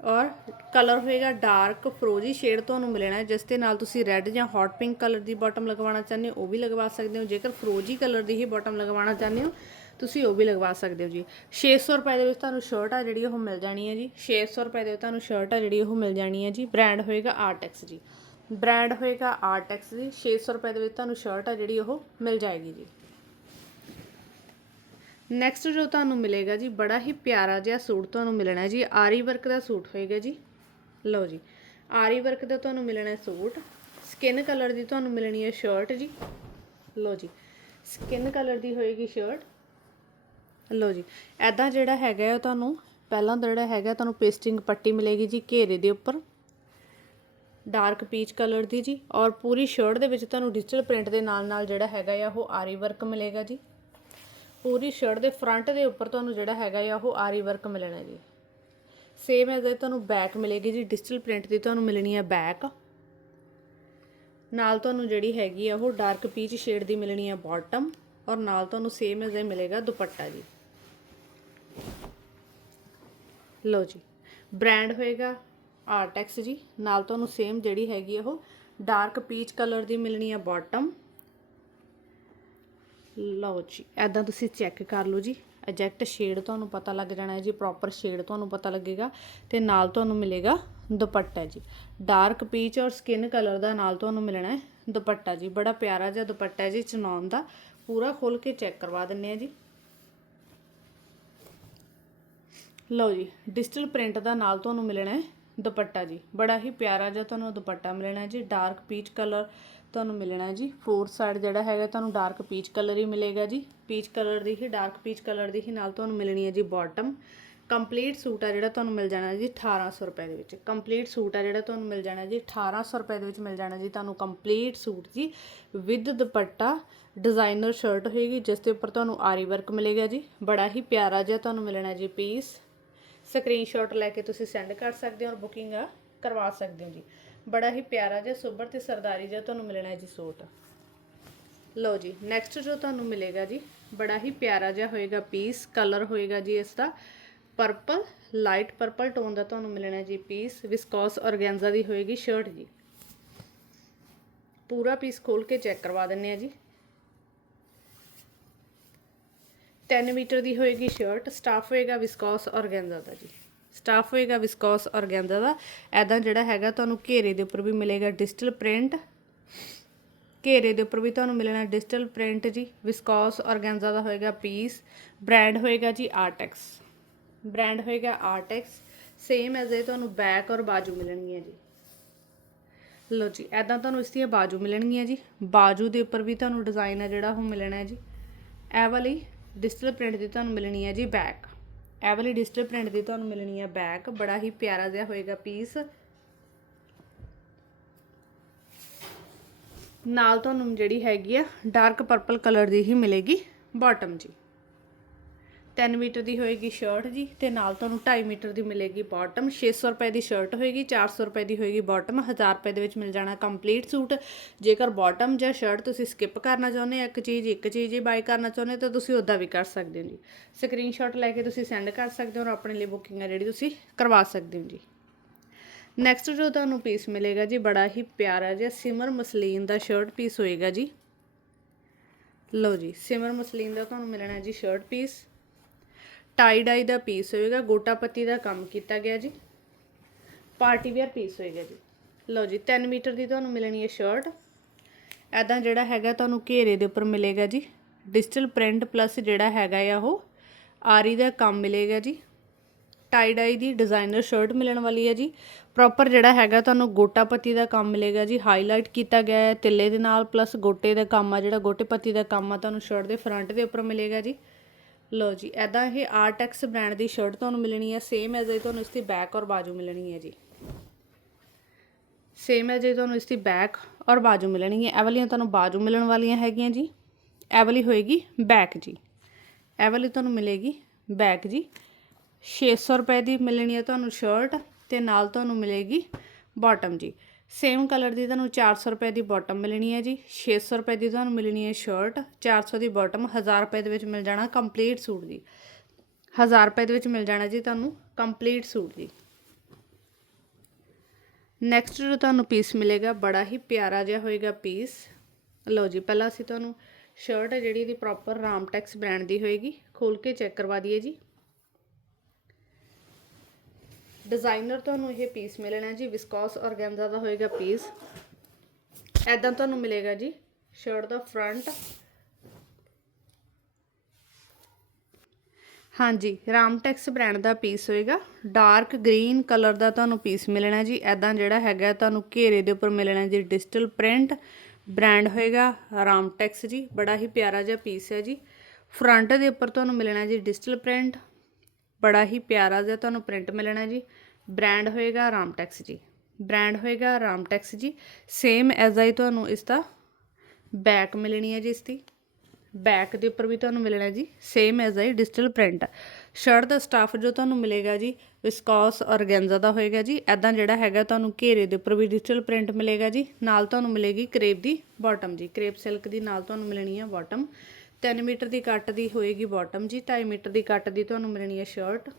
ਔਰ ਕਲਰ ਹੋਏਗਾ ਡਾਰਕ ਫਰੋਜੀ ਸ਼ੇਡ ਤੁਹਾਨੂੰ ਮਿਲਣਾ ਜਿਸ ਦੇ ਨਾਲ ਤੁਸੀਂ ਰੈੱਡ ਜਾਂ ਹੌਟ ਪਿੰਕ ਕਲਰ ਦੀ ਬਾਟਮ ਲਗਵਾਉਣਾ ਚਾਹੁੰਦੇ ਹੋ, ਉਹ ਵੀ ਲਗਵਾ ਸਕਦੇ ਹੋ। ਜੇਕਰ ਫਰੋਜੀ ਕਲਰ ਦੀ ਹੀ ਬਾਟਮ ਲਗਵਾਉਣਾ ਚਾਹੁੰਦੇ ਹੋ ਤੁਸੀਂ ਉਹ ਵੀ ਲਗਵਾ ਸਕਦੇ ਹੋ ਜੀ। 600 ਰੁਪਏ ਦੇ ਵਿੱਚ ਤੁਹਾਨੂੰ ਸ਼ਰਟ ਆ ਜਿਹੜੀ, ਉਹ ਮਿਲ ਜਾਣੀ ਹੈ ਜੀ। 600 ਰੁਪਏ ਦੇ ਵਿੱਚ ਤੁਹਾਨੂੰ ਸ਼ਰਟ ਆ ਜਿਹੜੀ, ਉਹ ਮਿਲ ਜਾਣੀ ਹੈ ਜੀ। ਬ੍ਰਾਂਡ ਹੋਏਗਾ ਆਰਟੈਕਸ ਜੀ। ਬ੍ਰਾਂਡ ਹੋਏਗਾ ਆਰਟੈਕਸ ਜੀ। 600 ਰੁਪਏ ਦੇ ਵਿੱਚ ਤੁਹਾਨੂੰ ਸ਼ਰਟ ਆ ਜਿਹੜੀ, ਉਹ ਮਿਲ ਜਾਏਗੀ ਜੀ। ਨੈਕਸਟ ਜੋ ਤੁਹਾਨੂੰ ਮਿਲੇਗਾ ਜੀ, ਬੜਾ ਹੀ ਪਿਆਰਾ ਜਿਹਾ ਸੂਟ ਤੁਹਾਨੂੰ ਮਿਲਣਾ ਹੈ ਜੀ। ਆਰੀ ਵਰਕ ਦਾ ਸੂਟ ਹੋਏਗਾ ਜੀ। ਲਓ ਜੀ। ਆਰੀ ਵਰਕ ਦਾ ਤੁਹਾਨੂੰ ਮਿਲਣਾ ਹੈ ਸੂਟ। ਸਕਿਨ ਕਲਰ ਦੀ ਤੁਹਾਨੂੰ ਮਿਲਣੀ ਹੈ ਸ਼ਰਟ ਜੀ। ਲਓ ਜੀ। ਸਕਿਨ ਕਲਰ ਦੀ ਹੋਏਗੀ ਸ਼ਰਟ ਲਓ ਜੀ ਐਦਾਂ ਜਿਹੜਾ ਹੈਗਾ ਹੈ ਉਹ ਤੁਹਾਨੂੰ, ਪਹਿਲਾਂ ਤਾਂ ਜਿਹੜਾ ਹੈਗਾ, ਤੁਹਾਨੂੰ ਪੇਸਟਿੰਗ ਪੱਟੀ ਮਿਲੇਗੀ ਜੀ ਘੇਰੇ ਦੇ ਉੱਪਰ ਡਾਰਕ ਪੀਚ ਕਲਰ ਦੀ ਜੀ, ਔਰ ਪੂਰੀ ਸ਼ਰਟ ਦੇ ਵਿੱਚ ਤੁਹਾਨੂੰ ਡਿਜੀਟਲ ਪ੍ਰਿੰਟ ਦੇ ਨਾਲ ਨਾਲ ਜਿਹੜਾ ਹੈਗਾ ਆ, ਉਹ ਆਰੀ ਵਰਕ ਮਿਲੇਗਾ ਜੀ। ਪੂਰੀ ਸ਼ਰਟ ਦੇ ਫਰੰਟ ਦੇ ਉੱਪਰ ਤੁਹਾਨੂੰ ਜਿਹੜਾ ਹੈਗਾ ਆ, ਉਹ ਆਰੀ ਵਰਕ ਮਿਲਣਾ ਜੀ। ਸੇਮ ਐਜ਼ ਤੁਹਾਨੂੰ ਬੈਕ ਮਿਲੇਗੀ ਜੀ ਡਿਜੀਟਲ ਪ੍ਰਿੰਟ ਦੀ ਤੁਹਾਨੂੰ ਮਿਲਣੀ ਆ ਬੈਕ ਨਾਲ ਤੁਹਾਨੂੰ ਜਿਹੜੀ ਹੈਗੀ ਆ, ਉਹ ਡਾਰਕ ਪੀਚ ਸ਼ੇਡ ਦੀ ਮਿਲਣੀ ਆ ਬਾਟਮ ਔਰ ਨਾਲ ਤੁਹਾਨੂੰ ਸੇਮ ਐਜ਼ ਮਿਲੇਗਾ ਦੁਪੱਟਾ ਜੀ। ਲਓ ਜੀ ਬ੍ਰਾਂਡ ਹੋਏਗਾ ਆਰਟੈਕਸ ਜੀ, ਨਾਲ ਤੁਹਾਨੂੰ ਸੇਮ ਜਿਹੜੀ ਹੈਗੀ ਆ ਉਹ ਡਾਰਕ ਪੀਚ ਕਲਰ ਦੀ ਮਿਲਣੀ ਹੈ ਬਾਟਮ ਲਓ ਜੀ ਐਦਾਂ ਤੁਸੀਂ ਚੈੱਕ ਕਰ ਲਓ ਜੀ ਐਗਜੈਕਟ ਸ਼ੇਡ ਤੁਹਾਨੂੰ ਪਤਾ ਲੱਗ ਜਾਣਾ ਹੈ ਜੀ ਪ੍ਰੋਪਰ ਸ਼ੇਡ ਤੁਹਾਨੂੰ ਪਤਾ ਲੱਗੇਗਾ ਤੇ ਨਾਲ ਤੁਹਾਨੂੰ ਮਿਲੇਗਾ ਦੁਪੱਟਾ ਜੀ। ਡਾਰਕ ਪੀਚ ਔਰ ਸਕਿਨ ਕਲਰ ਦਾ ਨਾਲ ਤੁਹਾਨੂੰ ਮਿਲਣਾ ਹੈ ਦੁਪੱਟਾ ਜੀ, ਬੜਾ ਪਿਆਰਾ ਜਿਹਾ ਦੁਪੱਟਾ ਹੈ ਜੀ ਚਨੌਨ ਦਾ, ਪੂਰਾ ਖੋਲ ਕੇ ਚੈੱਕ ਕਰਵਾ ਦਿੰਨੇ ਆ ਜੀ। ਲਓ ਜੀ ਡਿਜੀਟਲ ਪ੍ਰਿੰਟ ਦਾ ਨਾਲ ਤੁਹਾਨੂੰ ਮਿਲਣਾ ਹੈ ਦੁਪੱਟਾ ਜੀ। ਬੜਾ ਹੀ ਪਿਆਰਾ ਜਿਹਾ ਤੁਹਾਨੂੰ ਦੁਪੱਟਾ ਮਿਲਣਾ ਹੈ ਜੀ ਡਾਰਕ ਪੀਚ ਕਲਰ ਤੁਹਾਨੂੰ ਮਿਲਣਾ ਹੈ ਜੀ। ਫੋਰ ਸਾਈਡ ਜਿਹੜਾ ਹੈਗਾ ਤੁਹਾਨੂੰ ਡਾਰਕ ਪੀਚ ਕਲਰ ਹੀ ਮਿਲੇਗਾ ਜੀ। ਪੀਚ ਕਲਰ ਦੀ ਹੀ ਡਾਰਕ ਪੀਚ ਕਲਰ ਦੀ ਹੀ ਨਾਲ ਤੁਹਾਨੂੰ ਮਿਲਣੀ ਹੈ ਜੀ ਬਾਟਮ ਕੰਪਲੀਟ ਸੂਟ ਆ ਜਿਹੜਾ ਤੁਹਾਨੂੰ ਮਿਲ ਜਾਣਾ ਜੀ 1800 ਰੁਪਏ ਦੇ ਵਿੱਚ। ਕੰਪਲੀਟ ਸੂਟ ਆ ਜਿਹੜਾ ਤੁਹਾਨੂੰ ਮਿਲ ਜਾਣਾ ਜੀ 1800 ਰੁਪਏ ਦੇ ਵਿੱਚ ਮਿਲ ਜਾਣਾ ਜੀ ਤੁਹਾਨੂੰ ਕੰਪਲੀਟ ਸੂਟ ਜੀ। ਵਿਦ ਦੁਪੱਟਾ ਡਿਜ਼ਾਈਨਰ ਸ਼ਰਟ ਹੋਏਗੀ, ਜਿਸ ਦੇ ਉੱਪਰ ਤੁਹਾਨੂੰ ਆਰੀ ਵਰਕ ਮਿਲੇਗਾ ਜੀ। ਬੜਾ ਹੀ ਪਿਆਰਾ ਜਿਹਾ ਤੁਹਾਨੂੰ ਮਿਲਣਾ ਜੀ ਪੀਸ ਸਕਰੀਨਸ਼ਾਟ ਲੈ ਕੇ ਤੁਸੀਂ ਸੈਂਡ ਕਰ ਸਕਦੇ ਹੋ ਔਰ ਬੁਕਿੰਗ ਕਰਵਾ ਸਕਦੇ ਹੋ ਜੀ। ਬੜਾ ਹੀ ਪਿਆਰਾ ਜਿਹਾ ਸੁਬਰ ਤੇ ਸਰਦਾਰੀ ਜਿਹਾ ਤੁਹਾਨੂੰ ਮਿਲਣਾ ਹੈ ਜੀ ਸੂਟ। ਲਓ ਜੀ ਨੈਕਸਟ ਜੋ ਤੁਹਾਨੂੰ ਮਿਲੇਗਾ ਜੀ, ਬੜਾ ਹੀ ਪਿਆਰਾ ਜਿਹਾ ਹੋਏਗਾ ਪੀਸ ਕਲਰ ਹੋਏਗਾ ਜੀ ਇਸ ਦਾ ਪਰਪਲ ਲਾਈਟ ਪਰਪਲ ਟੋਨ ਦਾ ਤੁਹਾਨੂੰ ਮਿਲਣਾ ਜੀ ਪੀਸ ਵਿਸਕੋਸ ਔਰਗੈਂਜ਼ਾ ਦੀ ਹੋਏਗੀ ਸ਼ਰਟ ਜੀ। ਪੂਰਾ ਪੀਸ ਖੋਲ ਕੇ ਚੈੱਕ ਕਰਵਾ ਦਿੰਨੇ ਆ ਜੀ। 3 ਮੀਟਰ ਦੀ ਹੋਏਗੀ ਸ਼ਰਟ ਸਟਾਫ ਹੋਏਗਾ ਵਿਸਕੋਸ ਔਰਗੈਂਜ਼ਾ ਦਾ ਜੀ। ਸਟਾਫ ਹੋਏਗਾ ਵਿਸਕੋਸ ਔਰਗੈਂਜ਼ਾ ਦਾ। ਐਦਾਂ ਜਿਹੜਾ ਹੈਗਾ ਤੁਹਾਨੂੰ ਘੇਰੇ ਦੇ ਉੱਪਰ ਵੀ ਮਿਲੇਗਾ ਡਿਜੀਟਲ ਪ੍ਰਿੰਟ ਘੇਰੇ ਦੇ ਉੱਪਰ ਵੀ ਤੁਹਾਨੂੰ ਮਿਲਣਾ ਡਿਜੀਟਲ ਪ੍ਰਿੰਟ ਜੀ। ਵਿਸਕੋਸ ਔਰਗੈਂਜ਼ਾ ਦਾ ਹੋਏਗਾ ਪੀਸ ਬ੍ਰਾਂਡ ਹੋਏਗਾ ਜੀ ਆਰਟੈਕਸ ਬ੍ਰਾਂਡ ਹੋਏਗਾ ਆਰਟੈਕਸ ਸੇਮ ਐਜ਼ ਇਹ ਤੁਹਾਨੂੰ ਬੈਕ ਔਰ ਬਾਜੂ ਮਿਲਣਗੀਆਂ ਜੀ। ਲੋ ਜੀ ਐਦਾਂ ਤੁਹਾਨੂੰ ਇਸ ਦੀਆਂ ਬਾਜੂ ਮਿਲਣਗੀਆਂ ਜੀ। ਬਾਜੂ ਦੇ ਉੱਪਰ ਵੀ ਤੁਹਾਨੂੰ ਡਿਜ਼ਾਈਨ ਹੈ ਜਿਹੜਾ ਉਹ ਮਿਲਣਾ ਹੈ ਜੀ। ਇਹ ਵਾਲੀ ਡਿਜੀਟਲ ਪ੍ਰਿੰਟ ਦੀ ਤੁਹਾਨੂੰ ਮਿਲਣੀ ਹੈ ਜੀ ਬੈਕ ਇਹ ਵਾਲੀ ਡਿਜੀਟਲ ਪ੍ਰਿੰਟ ਦੀ ਤੁਹਾਨੂੰ ਮਿਲਣੀ ਹੈ ਬੈਕ ਬੜਾ ਹੀ ਪਿਆਰਾ ਜਿਹਾ ਹੋਏਗਾ ਪੀਸ ਨਾਲ ਤੁਹਾਨੂੰ ਜਿਹੜੀ ਹੈਗੀ ਆ ਡਾਰਕ ਪਰਪਲ ਕਲਰ ਦੀ ਹੀ ਮਿਲੇਗੀ ਬਾਟਮ ਜੀ। 3 ਮੀਟਰ ਦੀ ਹੋਏਗੀ ਸ਼ਰਟ ਜੀ ਤੇ ਨਾਲ ਤੁਹਾਨੂੰ 2.5 ਮੀਟਰ ਦੀ ਮਿਲੇਗੀ ਬਾਟਮ 600 ਰੁਪਏ ਦੀ ਸ਼ਰਟ ਹੋਏਗੀ 400 ਰੁਪਏ ਦੀ ਹੋਏਗੀ ਬਾਟਮ 1000 ਰੁਪਏ ਦੇ ਵਿੱਚ ਮਿਲ ਜਾਣਾ ਕੰਪਲੀਟ ਸੂਟ। ਜੇਕਰ ਬਾਟਮ ਜਾਂ ਸ਼ਰਟ ਤੁਸੀਂ ਸਕਿਪ ਕਰਨਾ ਚਾਹੁੰਦੇ ਹੋ, ਇੱਕ ਚੀਜ਼ ਇੱਕ ਚੀਜ਼ ਹੀ ਬਾਈ ਕਰਨਾ ਚਾਹੁੰਦੇ ਤਾਂ ਤੁਸੀਂ ਉਦਾਂ ਵੀ ਕਰ ਸਕਦੇ ਹੋ ਜੀ। ਸਕਰੀਨਸ਼ਾਟ ਲੈ ਕੇ ਤੁਸੀਂ ਸੈਂਡ ਕਰ ਸਕਦੇ ਹੋ ਔਰ ਆਪਣੇ ਲਈ ਬੁਕਿੰਗ ਹੈ ਜਿਹੜੀ ਤੁਸੀਂ ਕਰਵਾ ਸਕਦੇ ਹੋ ਜੀ। ਨੈਕਸਟ ਜੋ ਤੁਹਾਨੂੰ ਪੀਸ ਮਿਲੇਗਾ ਜੀ, ਬੜਾ ਹੀ ਪਿਆਰਾ ਜਿਹਾ ਸਿਮਰ ਮਸਲੀਨ ਦਾ ਸ਼ਰਟ ਪੀਸ ਹੋਏਗਾ ਜੀ। ਲਓ ਜੀ ਸਿਮਰ ਮਸਲੀਨ ਦਾ ਤੁਹਾਨੂੰ ਮਿਲਣਾ ਜੀ ਸ਼ਰਟ ਪੀਸ ਟਾਈ ਡਾਈ ਦਾ ਪੀਸ ਹੋਏਗਾ ਗੋਟਾਪੱਤੀ ਦਾ ਕੰਮ ਕੀਤਾ ਗਿਆ ਜੀ। ਪਾਰਟੀ ਵੇਅਰ ਪੀਸ ਹੋਏਗਾ ਜੀ। ਲਓ ਜੀ 3 ਮੀਟਰ ਦੀ ਤੁਹਾਨੂੰ ਮਿਲਣੀ ਹੈ ਸ਼ਰਟ ਐਦਾਂ ਜਿਹੜਾ ਹੈਗਾ ਤੁਹਾਨੂੰ ਘੇਰੇ ਦੇ ਉੱਪਰ ਮਿਲੇਗਾ ਜੀ। ਡਿਜੀਟਲ ਪ੍ਰਿੰਟ ਪਲੱਸ ਜਿਹੜਾ ਹੈਗਾ ਆ ਉਹ ਆਰੀ ਦਾ ਕੰਮ ਮਿਲੇਗਾ ਜੀ। ਟਾਈ ਡਾਈ ਦੀ ਡਿਜ਼ਾਈਨਰ ਸ਼ਰਟ ਮਿਲਣ ਵਾਲੀ ਹੈ ਜੀ। ਪ੍ਰੋਪਰ ਜਿਹੜਾ ਹੈਗਾ ਤੁਹਾਨੂੰ ਗੋਟਾ ਪੱਤੀ ਦਾ ਕੰਮ ਮਿਲੇਗਾ ਜੀ। ਹਾਈਲਾਈਟ ਕੀਤਾ ਗਿਆ ਹੈ ਤਿੱਲੇ ਦੇ ਨਾਲ ਪਲੱਸ ਗੋਟੇ ਦਾ ਕੰਮ ਆ, ਜਿਹੜਾ ਗੋਟੇ ਪੱਤੀ ਦਾ ਕੰਮ ਆ, ਤੁਹਾਨੂੰ ਸ਼ਰਟ ਦੇ ਫਰੰਟ ਦੇ ਉੱਪਰ ਮਿਲੇਗਾ ਜੀ। ਲਓ ਜੀ ਐਦਾਂ ਇਹ ਆਰਟੈਕਸ ਬ੍ਰਾਂਡ ਦੀ ਸ਼ਰਟ ਤੁਹਾਨੂੰ ਮਿਲਣੀ ਹੈ ਸੇਮ ਐਜ਼ ਇਹ ਤੁਹਾਨੂੰ ਇਸ ਦੀ ਬੈਕ ਔਰ ਬਾਜੂ ਮਿਲਣੀ ਹੈ ਜੀ। ਸੇਮ ਐਜ਼ ਇਹ ਤੁਹਾਨੂੰ ਇਸ ਦੀ ਬੈਕ ਔਰ ਬਾਜੂ ਮਿਲਣੀ ਹੈ। ਇਹ ਵਾਲੀਆਂ ਤੁਹਾਨੂੰ ਬਾਜੂ ਮਿਲਣ ਵਾਲੀਆਂ ਹੈਗੀਆਂ ਜੀ। ਇਹ ਵਾਲੀ ਹੋਏਗੀ ਬੈਕ ਜੀ। ਇਹ ਵਾਲੀ ਤੁਹਾਨੂੰ ਮਿਲੇਗੀ ਬੈਕ ਜੀ। 600 ਰੁਪਏ ਦੀ ਮਿਲਣੀ ਹੈ ਤੁਹਾਨੂੰ ਸ਼ਰਟ ਤੇ ਨਾਲ ਤੁਹਾਨੂੰ ਮਿਲੇਗੀ ਬਾਟਮ ਜੀ। ਸੇਮ ਕਲਰ ਦੀ ਤੁਹਾਨੂੰ 400 ਰੁਪਏ ਦੀ ਬਾਟਮ ਮਿਲਣੀ ਹੈ ਜੀ 600 ਰੁਪਏ ਦੀ ਤੁਹਾਨੂੰ ਮਿਲਣੀ ਹੈ ਸ਼ਰਟ 400 ਦੀ ਬਾਟਮ 1000 ਰੁਪਏ ਦੇ ਵਿੱਚ ਮਿਲ ਜਾਣਾ ਕੰਪਲੀਟ ਸੂਟ ਦੀ। 1000 ਰੁਪਏ ਦੇ ਵਿੱਚ ਮਿਲ ਜਾਣਾ ਜੀ ਤੁਹਾਨੂੰ ਕੰਪਲੀਟ ਸੂਟ ਦੀ। ਨੈਕਸਟ ਜੋ ਤੁਹਾਨੂੰ ਪੀਸ ਮਿਲੇਗਾ, ਬੜਾ ਹੀ ਪਿਆਰਾ ਜਿਹਾ ਹੋਏਗਾ ਪੀਸ ਲਓ ਜੀ, ਪਹਿਲਾਂ ਅਸੀਂ ਤੁਹਾਨੂੰ ਸ਼ਰਟ ਹੈ ਜਿਹੜੀ ਦੀ ਪ੍ਰੋਪਰ ਰਾਮਟੈਕਸ ਬ੍ਰਾਂਡ ਦੀ ਹੋਏਗੀ ਖੋਲ ਕੇ ਚੈੱਕ ਕਰਵਾ ਦਈਏ ਜੀ। ਡਿਜ਼ਾਈਨਰ ਤੁਹਾਨੂੰ ਇਹ ਪੀਸ ਮਿਲਣਾ ਜੀ ਵਿਸਕੋਸ ਔਰਗੈਂਜ਼ਾ ਦਾ ਹੋਏਗਾ ਪੀਸ ਐਦਾਂ ਤੁਹਾਨੂੰ ਮਿਲੇਗਾ ਜੀ ਸ਼ਰਟ ਦਾ ਫਰੰਟ ਹਾਂਜੀ ਰਾਮਟੈਕਸ ਬ੍ਰਾਂਡ ਦਾ ਪੀਸ ਹੋਏਗਾ। ਡਾਰਕ ਗ੍ਰੀਨ ਕਲਰ ਦਾ ਤੁਹਾਨੂੰ ਪੀਸ ਮਿਲਣਾ ਜੀ ਐਦਾਂ ਜਿਹੜਾ ਹੈਗਾ ਤੁਹਾਨੂੰ ਘੇਰੇ ਦੇ ਉੱਪਰ ਮਿਲਣਾ ਜੀ ਡਿਜੀਟਲ ਪ੍ਰਿੰਟ ਬ੍ਰਾਂਡ ਹੋਏਗਾ ਰਾਮਟੈਕਸ ਜੀ, ਬੜਾ ਹੀ ਪਿਆਰਾ ਜਿਹਾ ਪੀਸ ਹੈ ਜੀ। ਫਰੰਟ ਦੇ ਉੱਪਰ ਤੁਹਾਨੂੰ ਮਿਲਣਾ ਜੀ ਡਿਜੀਟਲ ਪ੍ਰਿੰਟ ਬੜਾ ਹੀ ਪਿਆਰਾ ਜਿਹਾ ਤੁਹਾਨੂੰ ਪ੍ਰਿੰਟ ਮਿਲਣਾ ਜੀ। ਬ੍ਰਾਂਡ ਹੋਏਗਾ ਰਾਮਟੈਕਸ ਜੀ। ਬ੍ਰਾਂਡ ਹੋਏਗਾ ਰਾਮਟੈਕਸ ਜੀ। ਸੇਮ ਐਜ਼ ਆਈ ਤੁਹਾਨੂੰ ਇਸ ਦਾ ਬੈਕ ਮਿਲਣੀ ਹੈ ਜੀ ਇਸ ਦੀ। ਬੈਕ ਦੇ ਉੱਪਰ ਵੀ ਤੁਹਾਨੂੰ ਮਿਲਣਾ ਜੀ। ਸੇਮ ਐਜ਼ ਆਈ ਡਿਜੀਟਲ ਪ੍ਰਿੰਟ ਸ਼ਰਟ ਦਾ ਸਟਾਫ ਜੋ ਤੁਹਾਨੂੰ ਮਿਲੇਗਾ ਜੀ ਵਿਸਕੋਸ ਔਰਗੈਂਜ਼ਾ ਦਾ ਹੋਏਗਾ ਜੀ। ਐਦਾਂ ਜਿਹੜਾ ਹੈਗਾ ਤੁਹਾਨੂੰ ਘੇਰੇ ਦੇ ਉੱਪਰ ਵੀ ਡਿਜੀਟਲ ਪ੍ਰਿੰਟ ਮਿਲੇਗਾ ਜੀ। ਨਾਲ ਤੁਹਾਨੂੰ ਮਿਲੇਗੀ ਕਰੇਪ ਦੀ ਬਾਟਮ ਜੀ। ਕਰੇਪ ਸਿਲਕ ਦੀ ਨਾਲ ਤੁਹਾਨੂੰ ਮਿਲਣੀ ਹੈ ਬਾਟਮ 3 ਮੀਟਰ ਦੀ ਕੱਟ ਦੀ ਹੋਏਗੀ ਬਾਟਮ ਜੀ। 2.5 ਮੀਟਰ ਦੀ ਕੱਟ ਦੀ ਤੁਹਾਨੂੰ ਮਿਲਣੀ ਹੈ ਸ਼ਰਟ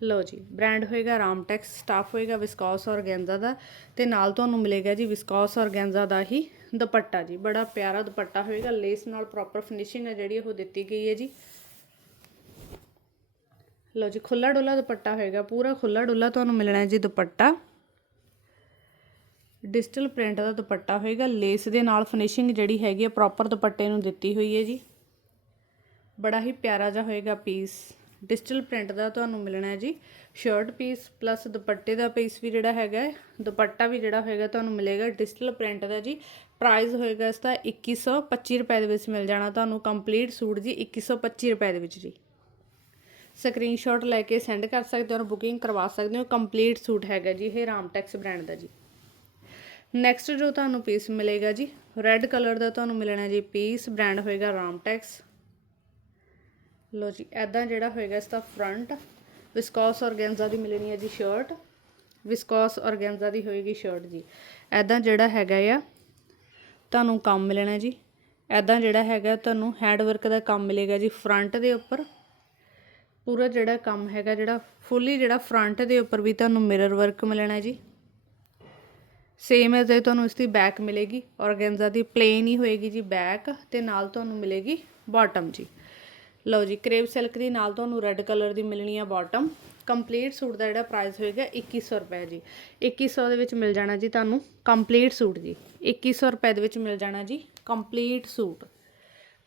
ਲਓ ਜੀ ਬ੍ਰਾਂਡ ਹੋਏਗਾ ਰਾਮਟੈਕਸ ਸਟਾਫ ਹੋਏਗਾ ਵਿਸਕੋਸ ਔਰਗੈਂਜ਼ਾ ਦਾ ਤੇ ਨਾਲ ਤੁਹਾਨੂੰ ਮਿਲੇਗਾ ਜੀ ਵਿਸਕੋਸ ਔਰਗੈਂਜ਼ਾ ਦਾ ਹੀ ਦੁਪੱਟਾ ਜੀ। ਬੜਾ ਪਿਆਰਾ ਦੁਪੱਟਾ ਹੋਏਗਾ ਲੇਸ ਨਾਲ ਪ੍ਰੋਪਰ ਫਿਨਿਸ਼ਿੰਗ ਹੈ ਜਿਹੜੀ ਉਹ ਦਿੱਤੀ ਗਈ ਹੈ ਜੀ। ਲਓ ਜੀ ਖੁੱਲਾ ਡੁੱਲਾ ਦੁਪੱਟਾ ਹੋਏਗਾ, ਪੂਰਾ ਖੁੱਲਾ ਡੁੱਲਾ ਤੁਹਾਨੂੰ ਮਿਲਣਾ ਹੈ ਜੀ ਦੁਪੱਟਾ। ਡਿਜੀਟਲ ਪ੍ਰਿੰਟ ਦਾ ਦੁਪੱਟਾ ਹੋਏਗਾ ਲੇਸ ਦੇ ਨਾਲ ਫਿਨਿਸ਼ਿੰਗ ਜਿਹੜੀ ਹੈਗੀ ਹੈ ਪ੍ਰੋਪਰ ਦੁਪੱਟੇ ਨੂੰ ਦਿੱਤੀ ਹੋਈ ਹੈ ਜੀ। ਬੜਾ ਹੀ ਪਿਆਰਾ ਜਿਹਾ ਹੋਏਗਾ ਪੀਸ ਡਿਜੀਟਲ ਪ੍ਰਿੰਟ ਦਾ ਤੁਹਾਨੂੰ ਮਿਲਣਾ ਹੈ ਜੀ। ਸ਼ਰਟ ਪੀਸ ਪਲੱਸ ਦੁਪੱਟੇ ਦਾ ਪੀਸ ਵੀ ਜਿਹੜਾ ਹੈਗਾ ਦੁਪੱਟਾ ਵੀ ਜਿਹੜਾ ਹੋਏਗਾ ਤੁਹਾਨੂੰ ਮਿਲੇਗਾ ਡਿਜੀਟਲ ਪ੍ਰਿੰਟ ਦਾ ਜੀ। ਪ੍ਰਾਈਸ ਹੋਏਗਾ ਇਸ ਦਾ 2125 ਰੁਪਏ ਦੇ ਵਿੱਚ ਮਿਲ ਜਾਣਾ ਤੁਹਾਨੂੰ ਕੰਪਲੀਟ ਸੂਟ ਜੀ 2125 ਰੁਪਏ ਦੇ ਵਿੱਚ ਜੀ। ਸਕਰੀਨਸ਼ਾਟ ਲੈ ਕੇ ਸੈਂਡ ਕਰ ਸਕਦੇ ਹੋ ਔਰ ਬੁਕਿੰਗ ਕਰਵਾ ਸਕਦੇ ਹੋ ਕੰਪਲੀਟ ਸੂਟ ਹੈਗਾ ਜੀ ਇਹ ਰਾਮਟੈਕਸ ਬ੍ਰਾਂਡ ਦਾ ਜੀ। ਨੈਕਸਟ ਜੋ ਤੁਹਾਨੂੰ ਪੀਸ ਮਿਲੇਗਾ ਜੀ ਰੈੱਡ ਕਲਰ ਦਾ ਤੁਹਾਨੂੰ ਮਿਲਣਾ ਜੀ ਪੀਸ ਬ੍ਰਾਂਡ ਹੋਏਗਾ ਰਾਮਟੈਕਸ। ਲੋ ਜੀ ਐਦਾਂ ਜਿਹੜਾ ਹੋਏਗਾ ਇਸ ਦਾ ਫਰੰਟ ਵਿਸਕੋਸ ਔਰਗੈਂਜ਼ਾ ਦੀ ਮਿਲਣੀ ਹੈ ਜੀ ਸ਼ਰਟ ਵਿਸਕੋਸ ਔਰਗੈਂਜ਼ਾ ਦੀ ਹੋਏਗੀ ਸ਼ਰਟ ਜੀ। ਐਦਾਂ ਜਿਹੜਾ ਹੈਗਾ ਆ, ਤੁਹਾਨੂੰ ਕੰਮ ਮਿਲਣਾ ਜੀ। ਐਦਾਂ ਜਿਹੜਾ ਹੈਗਾ, ਤੁਹਾਨੂੰ ਹੈਂਡ ਵਰਕ ਦਾ ਕੰਮ ਮਿਲੇਗਾ ਜੀ ਫਰੰਟ ਦੇ ਉੱਪਰ। ਪੂਰਾ ਜਿਹੜਾ ਕੰਮ ਹੈਗਾ, ਜਿਹੜਾ ਫੁੱਲੀ ਜਿਹੜਾ ਫਰੰਟ ਦੇ ਉੱਪਰ ਵੀ ਤੁਹਾਨੂੰ ਮਿਰਰ ਵਰਕ ਮਿਲਣਾ ਜੀ। ਸੇਮ ਐਜ਼ ਇਹ ਤੁਹਾਨੂੰ ਇਸ ਦੀ ਬੈਕ ਮਿਲੇਗੀ। ਔਰਗੈਂਜ਼ਾ ਦੀ ਪਲੇਨ ਹੀ ਹੋਏਗੀ ਜੀ ਬੈਕ ਤੇ ਨਾਲ ਤੁਹਾਨੂੰ ਮਿਲੇਗੀ ਬਾਟਮ ਜੀ। ਲਓ ਜੀ ਕਰੇਪ ਸਿਲਕ ਦੀ ਨਾਲ ਤੁਹਾਨੂੰ ਰੈੱਡ ਕਲਰ ਦੀ ਮਿਲਣੀ ਆ ਬਾਟਮ ਕੰਪਲੀਟ ਸੂਟ ਦਾ ਜਿਹੜਾ ਪ੍ਰਾਈਸ ਹੋਏਗਾ 2100 ਰੁਪਏ ਜੀ। 2100 ਦੇ ਵਿੱਚ ਮਿਲ ਜਾਣਾ ਜੀ ਤੁਹਾਨੂੰ ਕੰਪਲੀਟ ਸੂਟ ਜੀ। 2100 ਰੁਪਏ ਦੇ ਵਿੱਚ ਮਿਲ ਜਾਣਾ ਜੀ ਕੰਪਲੀਟ ਸੂਟ।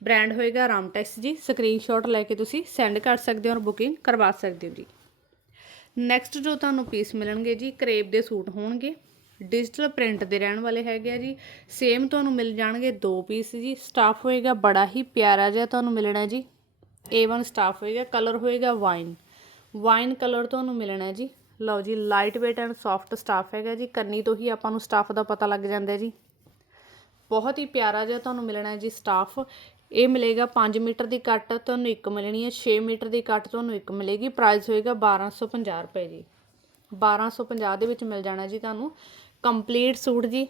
ਬ੍ਰਾਂਡ ਹੋਏਗਾ ਰਾਮਟੈਕਸ ਜੀ। ਸਕਰੀਨਸ਼ਾਟ ਲੈ ਕੇ ਤੁਸੀਂ ਸੈਂਡ ਕਰ ਸਕਦੇ ਹੋ ਔਰ ਬੁਕਿੰਗ ਕਰਵਾ ਸਕਦੇ ਹੋ ਜੀ। ਨੈਕਸਟ ਜੋ ਤੁਹਾਨੂੰ ਪੀਸ ਮਿਲਣਗੇ ਜੀ ਕਰੇਪ ਦੇ ਸੂਟ ਹੋਣਗੇ। ਡਿਜੀਟਲ ਪ੍ਰਿੰਟ ਦੇ ਰਹਿਣ ਵਾਲੇ ਹੈਗੇ ਆ ਜੀ। ਸੇਮ ਤੁਹਾਨੂੰ ਮਿਲ ਜਾਣਗੇ ਦੋ ਪੀਸ ਜੀ। ਸਟਾਫ ਹੋਏਗਾ, ਬੜਾ ਹੀ ਪਿਆਰਾ ਜਿਹਾ ਤੁਹਾਨੂੰ ਮਿਲਣਾ ਜੀ। A1 ਸਟਾਫ ਹੋਏਗਾ ਕਲਰ ਹੋਏਗਾ ਵਾਈਨ ਵਾਈਨ ਕਲਰ ਤੁਹਾਨੂੰ ਮਿਲਣਾ ਹੈ ਜੀ। ਲਓ ਜੀ light weight and soft stuff ਹੈਗਾ ਜੀ। ਕੰਨੀ ਤੋਂ ਹੀ ਆਪਾਂ ਨੂੰ ਸਟਾਫ ਦਾ ਪਤਾ ਲੱਗ ਜਾਂਦਾ ਜੀ। ਬਹੁਤ ਹੀ ਪਿਆਰਾ ਜਿਹਾ ਤੁਹਾਨੂੰ ਮਿਲਣਾ ਹੈ ਜੀ ਸਟਾਫ ਇਹ ਮਿਲੇਗਾ 5 ਮੀਟਰ ਦੀ ਕੱਟ, ਤੁਹਾਨੂੰ ਇੱਕ ਮਿਲਣੀ ਹੈ। 6 ਮੀਟਰ ਦੀ ਕੱਟ ਤੁਹਾਨੂੰ ਇੱਕ ਮਿਲੇਗੀ। ਪ੍ਰਾਈਸ ਹੋਏਗਾ 1250 ਰੁਪਏ ਜੀ। 1250 ਦੇ ਵਿੱਚ ਮਿਲ ਜਾਣਾ ਜੀ ਤੁਹਾਨੂੰ। ਕੰਪਲੀਟ ਸੂਟ ਜੀ।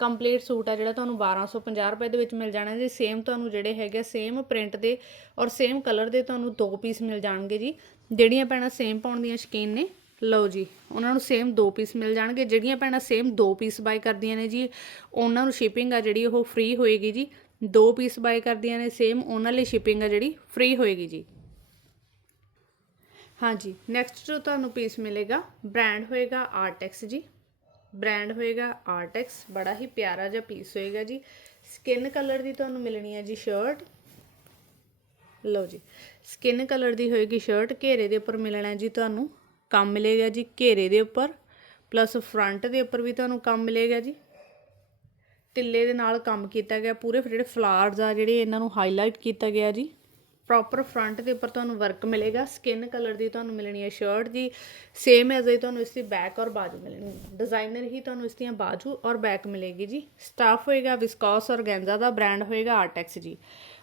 ਕੰਪਲੀਟ ਸੂਟ ਆ ਜਿਹੜਾ ਤੁਹਾਨੂੰ 1250 ਰੁਪਏ ਦੇ ਵਿੱਚ ਮਿਲ ਜਾਣਾ ਜੀ। ਸੇਮ ਤੁਹਾਨੂੰ ਜਿਹੜੇ ਹੈਗੇ ਸੇਮ ਪ੍ਰਿੰਟ ਦੇ ਔਰ ਸੇਮ ਕਲਰ ਦੇ ਤੁਹਾਨੂੰ ਦੋ ਪੀਸ ਮਿਲ ਜਾਣਗੇ ਜੀ। ਜਿਹੜੀਆਂ ਭੈਣਾਂ ਸੇਮ ਪਾਉਣ ਦੀਆਂ ਸ਼ਕੀਨ ਨੇ, ਲਓ ਜੀ, ਉਹਨਾਂ ਨੂੰ ਸੇਮ ਦੋ ਪੀਸ ਮਿਲ ਜਾਣਗੇ। ਜਿਹੜੀਆਂ ਭੈਣਾਂ ਸੇਮ ਦੋ ਪੀਸ ਬਾਈ ਕਰਦੀਆਂ ਨੇ ਜੀ, ਉਹਨਾਂ ਨੂੰ ਸ਼ਿਪਿੰਗ ਆ ਜਿਹੜੀ ਉਹ ਫ੍ਰੀ ਹੋਏਗੀ ਜੀ। ਦੋ ਪੀਸ ਬਾਈ ਕਰਦੀਆਂ ਨੇ ਸੇਮ ਉਹਨਾਂ ਲਈ ਸ਼ਿਪਿੰਗ ਆ ਜਿਹੜੀ ਫ੍ਰੀ ਹੋਏਗੀ ਜੀ। ਹਾਂਜੀ ਨੈਕਸਟ ਜੋ ਤੁਹਾਨੂੰ ਪੀਸ ਮਿਲੇਗਾ ਬ੍ਰਾਂਡ ਹੋਏਗਾ ਆਰਟੈਕਸ ਜੀ। ਬ੍ਰਾਂਡ ਹੋਏਗਾ ਆਰਟੈਕਸ ਬੜਾ ਹੀ ਪਿਆਰਾ ਜਿਹਾ ਪੀਸ ਹੋਏਗਾ ਜੀ। ਸਕਿਨ ਕਲਰ ਦੀ ਤੁਹਾਨੂੰ ਮਿਲਣੀ ਹੈ ਜੀ ਸ਼ਰਟ ਲਓ ਜੀ ਸਕਿਨ ਕਲਰ ਦੀ ਹੋਏਗੀ ਸ਼ਰਟ ਘੇਰੇ ਦੇ ਉੱਪਰ ਮਿਲਣਾ ਜੀ ਤੁਹਾਨੂੰ, ਕੰਮ ਮਿਲੇਗਾ ਜੀ ਘੇਰੇ ਦੇ ਉੱਪਰ। ਪਲੱਸ ਫਰੰਟ ਦੇ ਉੱਪਰ ਵੀ ਤੁਹਾਨੂੰ ਕੰਮ ਮਿਲੇਗਾ ਜੀ। ਤਿੱਲੇ ਦੇ ਨਾਲ ਕੰਮ ਕੀਤਾ ਗਿਆ, ਪੂਰੇ ਜਿਹੜੇ ਫਲਾਰਸ ਆ, ਜਿਹੜੇ ਇਹਨਾਂ ਨੂੰ ਹਾਈਲਾਈਟ ਕੀਤਾ ਗਿਆ ਜੀ। ਪ੍ਰੋਪਰ ਫਰੰਟ ਦੇ ਉੱਪਰ ਤੁਹਾਨੂੰ ਵਰਕ ਮਿਲੇਗਾ ਸਕਿਨ ਕਲਰ ਦੀ ਤੁਹਾਨੂੰ ਮਿਲਣੀ ਹੈ ਸ਼ਰਟ ਜੀ ਸੇਮ ਐਜ਼ ਹੀ ਤੁਹਾਨੂੰ ਇਸ ਦੀ ਬੈਕ ਔਰ ਬਾਜੂ ਮਿਲਣੀ ਡਿਜ਼ਾਈਨਰ ਹੀ ਤੁਹਾਨੂੰ ਇਸ ਦੀਆਂ ਬਾਜੂ ਔਰ ਬੈਕ ਮਿਲੇਗੀ ਜੀ। ਸਟਾਫ ਹੋਏਗਾ ਵਿਸਕੋਸ ਔਰਗੈਂਜ਼ਾ ਦਾ ਬ੍ਰਾਂਡ ਹੋਏਗਾ ਆਰਟੈਕਸ ਜੀ।